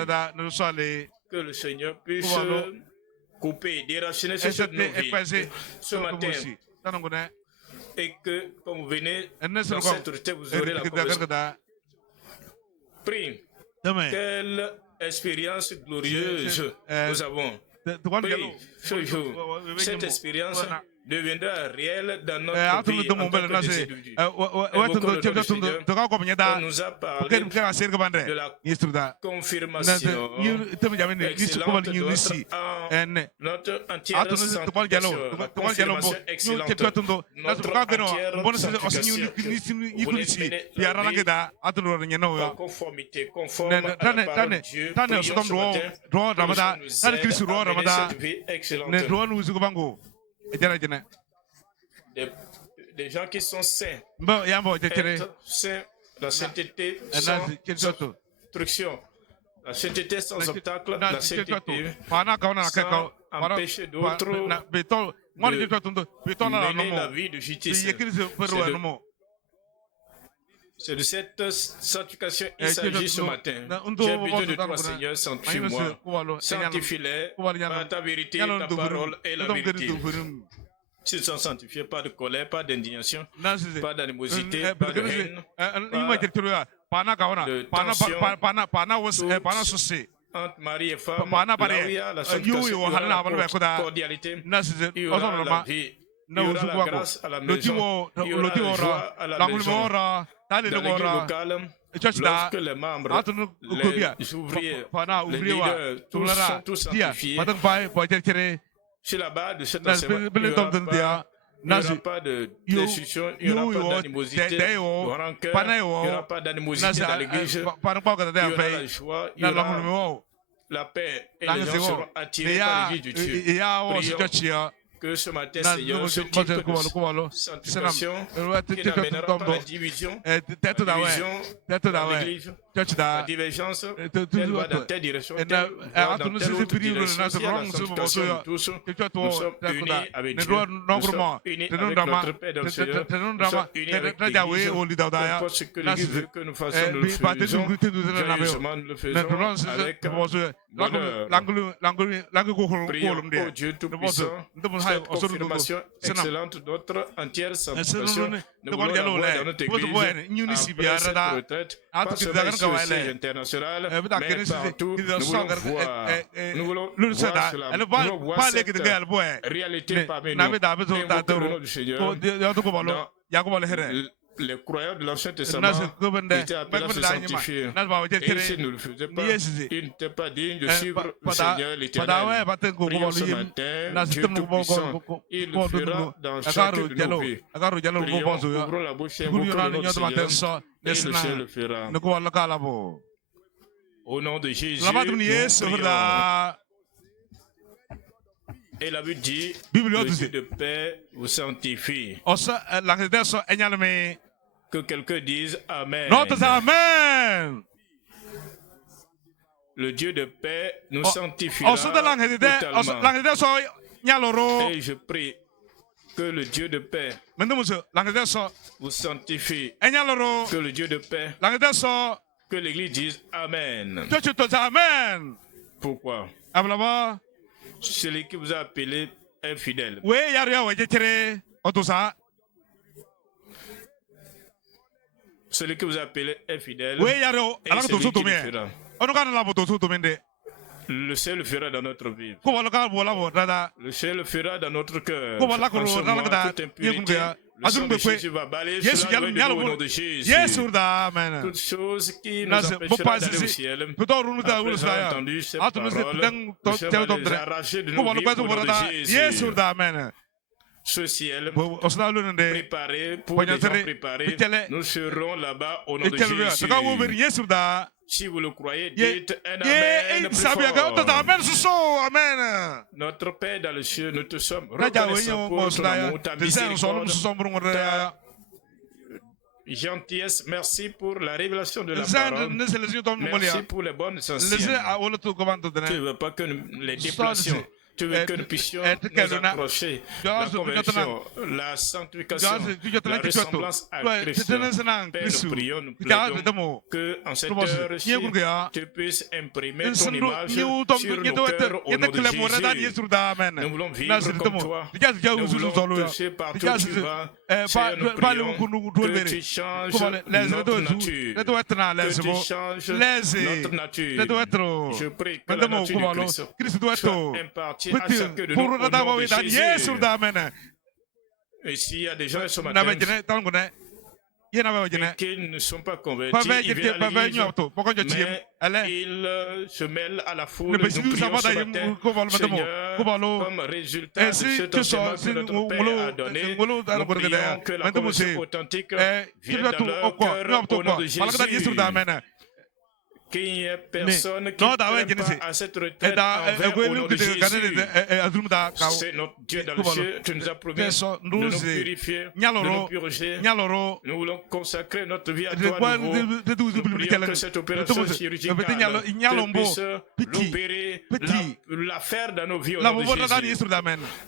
que le Seigneur puisse couper, déraciner sur cette vie ce matin, et que quand vous venez dans cette autorité, vous aurez la conversion. Prie. Quelle expérience glorieuse nous avons. Prie ce jour. Cette expérience deviendra réelle dans notre vie en tant que des individus. On nous a parlé de la confirmation excellente de notre entière sanctification, la confirmation excellente de notre entière sanctification. Vous les menez en conformité, conforme à la parole de Dieu. Prions ce matin que le Seigneur nous aide à mener cette vie excellente. Des gens qui sont saints, être saints, la sainteté sans obstruction, la sainteté sans obstacle, la sainteté sans empêcher d'autres de mener la vie de justice. C'est de cette sanctification qu'il s'agit ce matin. J'ai besoin de toi, Seigneur, sanctifie-moi. Sanctifie-les par ta vérité, ta parole et la vérité. S'ils sont sanctifiés, pas de colère, pas d'indignation, pas d'animosité, pas de haine, pas de tension entre mari et femme. Là où il y a la sanctification, il y aura la cordialité, il y aura la vie, il y aura la grâce à la maison, il y aura la joie à la maison. Dans l'église locale, lorsque les membres, les ouvriers, les leaders, tous sont tous sanctifiés, sur la base de cette enseignement, il n'y aura pas de destruction, il n'y aura pas d'animosité, de rancœur, il n'y aura pas d'animosité dans l'église, il y aura la joie, il y aura la paix et les gens seront attirés par l'église de Dieu. Prions que ce matin, Seigneur, ce type de sanctification qui n'amènera pas la division dans l'église, la divergence, elle va dans telle direction, telle va dans telle autre direction. Si la sanctification de tous, nous sommes unis avec Dieu, nous sommes unis avec notre Père dans le Seigneur, nous sommes unis avec l'Église. Peu importe ce que l'Église veut que nous fassions, nous le faisons, joyeusement nous le faisons avec bonheur. Prions au Dieu Tout-Puissant, cette confirmation excellente de notre entière sanctification. Nous voulons la voir dans notre Église après cette retraite, pas seulement ici au siège international, mais partout. Nous voulons voir cela. Nous voulons voir cette réalité parmi nous. Invoquons le nom du Seigneur. Les croyants de l'Ancien Testament étaient appelés à se sanctifier. Et s'ils ne le faisaient pas, ils n'étaient pas dignes de suivre le Seigneur l'Éternel. Prions ce matin, Dieu Tout-Puissant, il le fera dans chacune de nos vies. Prions, ouvrons la bouche et invoquons le nom du Seigneur, et le Seigneur le fera. Au nom de Jésus, nous prions. Et la Bible dit, le Dieu de paix vous sanctifie. Que quelqu'un dise Amen. Amen. Le Dieu de paix nous sanctifiera totalement. Et je prie que le Dieu de paix vous sanctifie. Que le Dieu de paix, que l'Église dise Amen. Pourquoi? Celui qui vous a appelé est fidèle. Celui qui vous a appelé est fidèle. Et c'est lui qui le fera. Le Seigneur le fera dans notre vie. Le Seigneur le fera dans notre cœur. Toute impunité, Le sang de Jésus va balayer cela loin de nous au nom de Jésus. Toutes choses qui nous empêcheront d'aller au ciel. Après avoir entendu ces paroles, nous serons les arracher de nos vies au nom de Jésus. Ce ciel préparé pour les gens préparés, nous serons là-bas au nom de Jésus. Si vous le croyez, dites un amen plus fort. Notre Père dans les cieux, nous te sommes reconnaissants pour ton amour, ta miséricorde, ta gentillesse. Merci pour la révélation de la parole. Merci pour les bonnes anciennes. Tu ne veux pas que nous les déplacions. Tu veux que nous puissions nous approcher la conversion, la sanctification, la ressemblance à Christ. Père, nous prions, nous plaidons que en cette heure-ci, tu puisses imprimer ton image sur nos cœurs au nom de Jésus. Nous voulons vivre comme toi. Nous voulons toucher partout où tu vas. Seigneur, nous prions que tu changes notre nature. Que tu changes notre nature. Je prie que la nature de Christ soit impartie à chacun de nous au nom de Jésus. Et s'il y a des gens ce matin qui ne sont pas convertis, ils viennent à l'église, mais ils se mêlent à la foule. Nous prions ce matin, Seigneur, comme résultat de cet enseignement que notre Père a donné, nous prions que la conversion authentique vienne dans leur cœur au nom de Jésus. Qu'il n'y ait personne qui ne prenne pas à cette retraite envers au nom de Jésus. C'est notre Dieu dans le ciel. Tu nous as promis de nous purifier, de nous purger. Nous voulons consacrer notre vie à toi à nouveau. Nous prions que cette opération chirurgicale puisse l'opérer, la faire dans nos vies au nom de Jésus.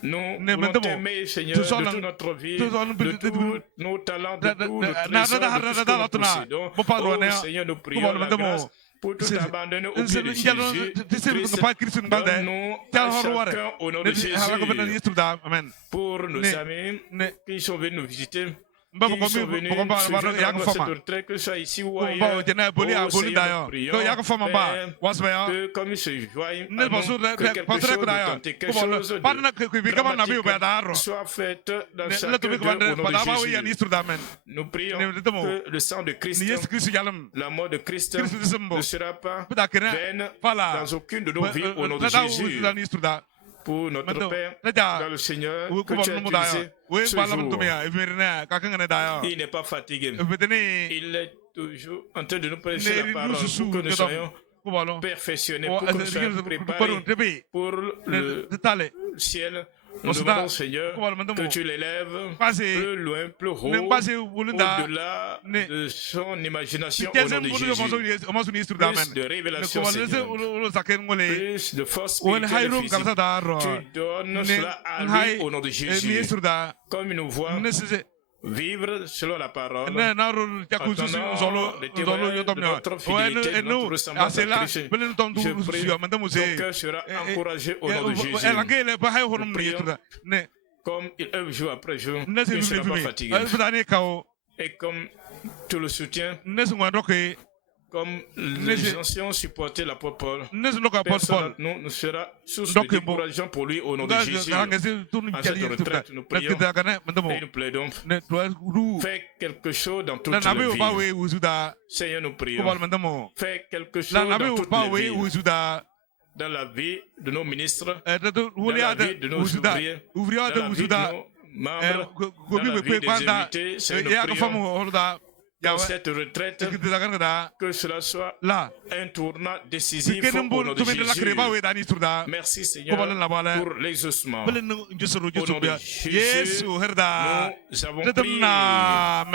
Nous voulons t'aimer, Seigneur, de toute notre vie, de tous nos talents, de tout le trésor, de tout ce que nous possédons. Oh Seigneur, nous prions la grâce pour tout abandonner au pied de Jésus. Christ, donne-nous à chacun au nom de Jésus. Pour nos amis qui sont venus nous visiter, qui sont venus suivre cette retraite, que ce soit ici ou ailleurs, oh Seigneur, prions, Père, que comme ils se joignent à nous, que quelque chose d'authentique, quelque chose de dramatique soit fait dans chacun d'eux au nom de Jésus. Nous prions que le sang de Christ, la mort de Christ ne sera pas vaine dans aucune de nos vies au nom de Jésus. Pour notre Père, dans le Seigneur, que tu as utilisé ce jour. Il n'est pas fatigué. Il est toujours en train de nous prêcher la parole pour que nous soyons perfectionnés, pour que nous soyons préparés pour le ciel. Nous demandons, Seigneur, que tu l'élèves plus loin, plus haut, au-delà de son imagination au nom de Jésus. Plus de révélation, Seigneur. Plus de force spirituelle et physique. Tu donnes cela à lui au nom de Jésus. Comme il nous voit vivre selon la parole, entendant les témoignages de notre fidélité, de notre ressemblance à Christ. Je prie, ton cœur sera encouragé au nom de Jésus. Nous prions, comme il œuvre jour après jour, il ne sera pas fatigué. Et comme tu le soutiens, comme les anciens ont supporté l'apôtre Paul, personne nous sera source de découragement pour lui au nom de Jésus. En cette retraite, nous prions et nous plaidons. Fais quelque chose dans toute la vie. Seigneur, nous prions. Fais quelque chose dans toute la vie. Dans la vie de nos ministres, dans la vie de nos ouvriers, dans la vie de nos membres, dans la vie des invités. Seigneur, nous prions. Dans cette retraite, que cela soit un tournant décisif au nom de Jésus. Merci Seigneur pour l'exaucement. Au nom de Jésus, nous avons prié. Amen.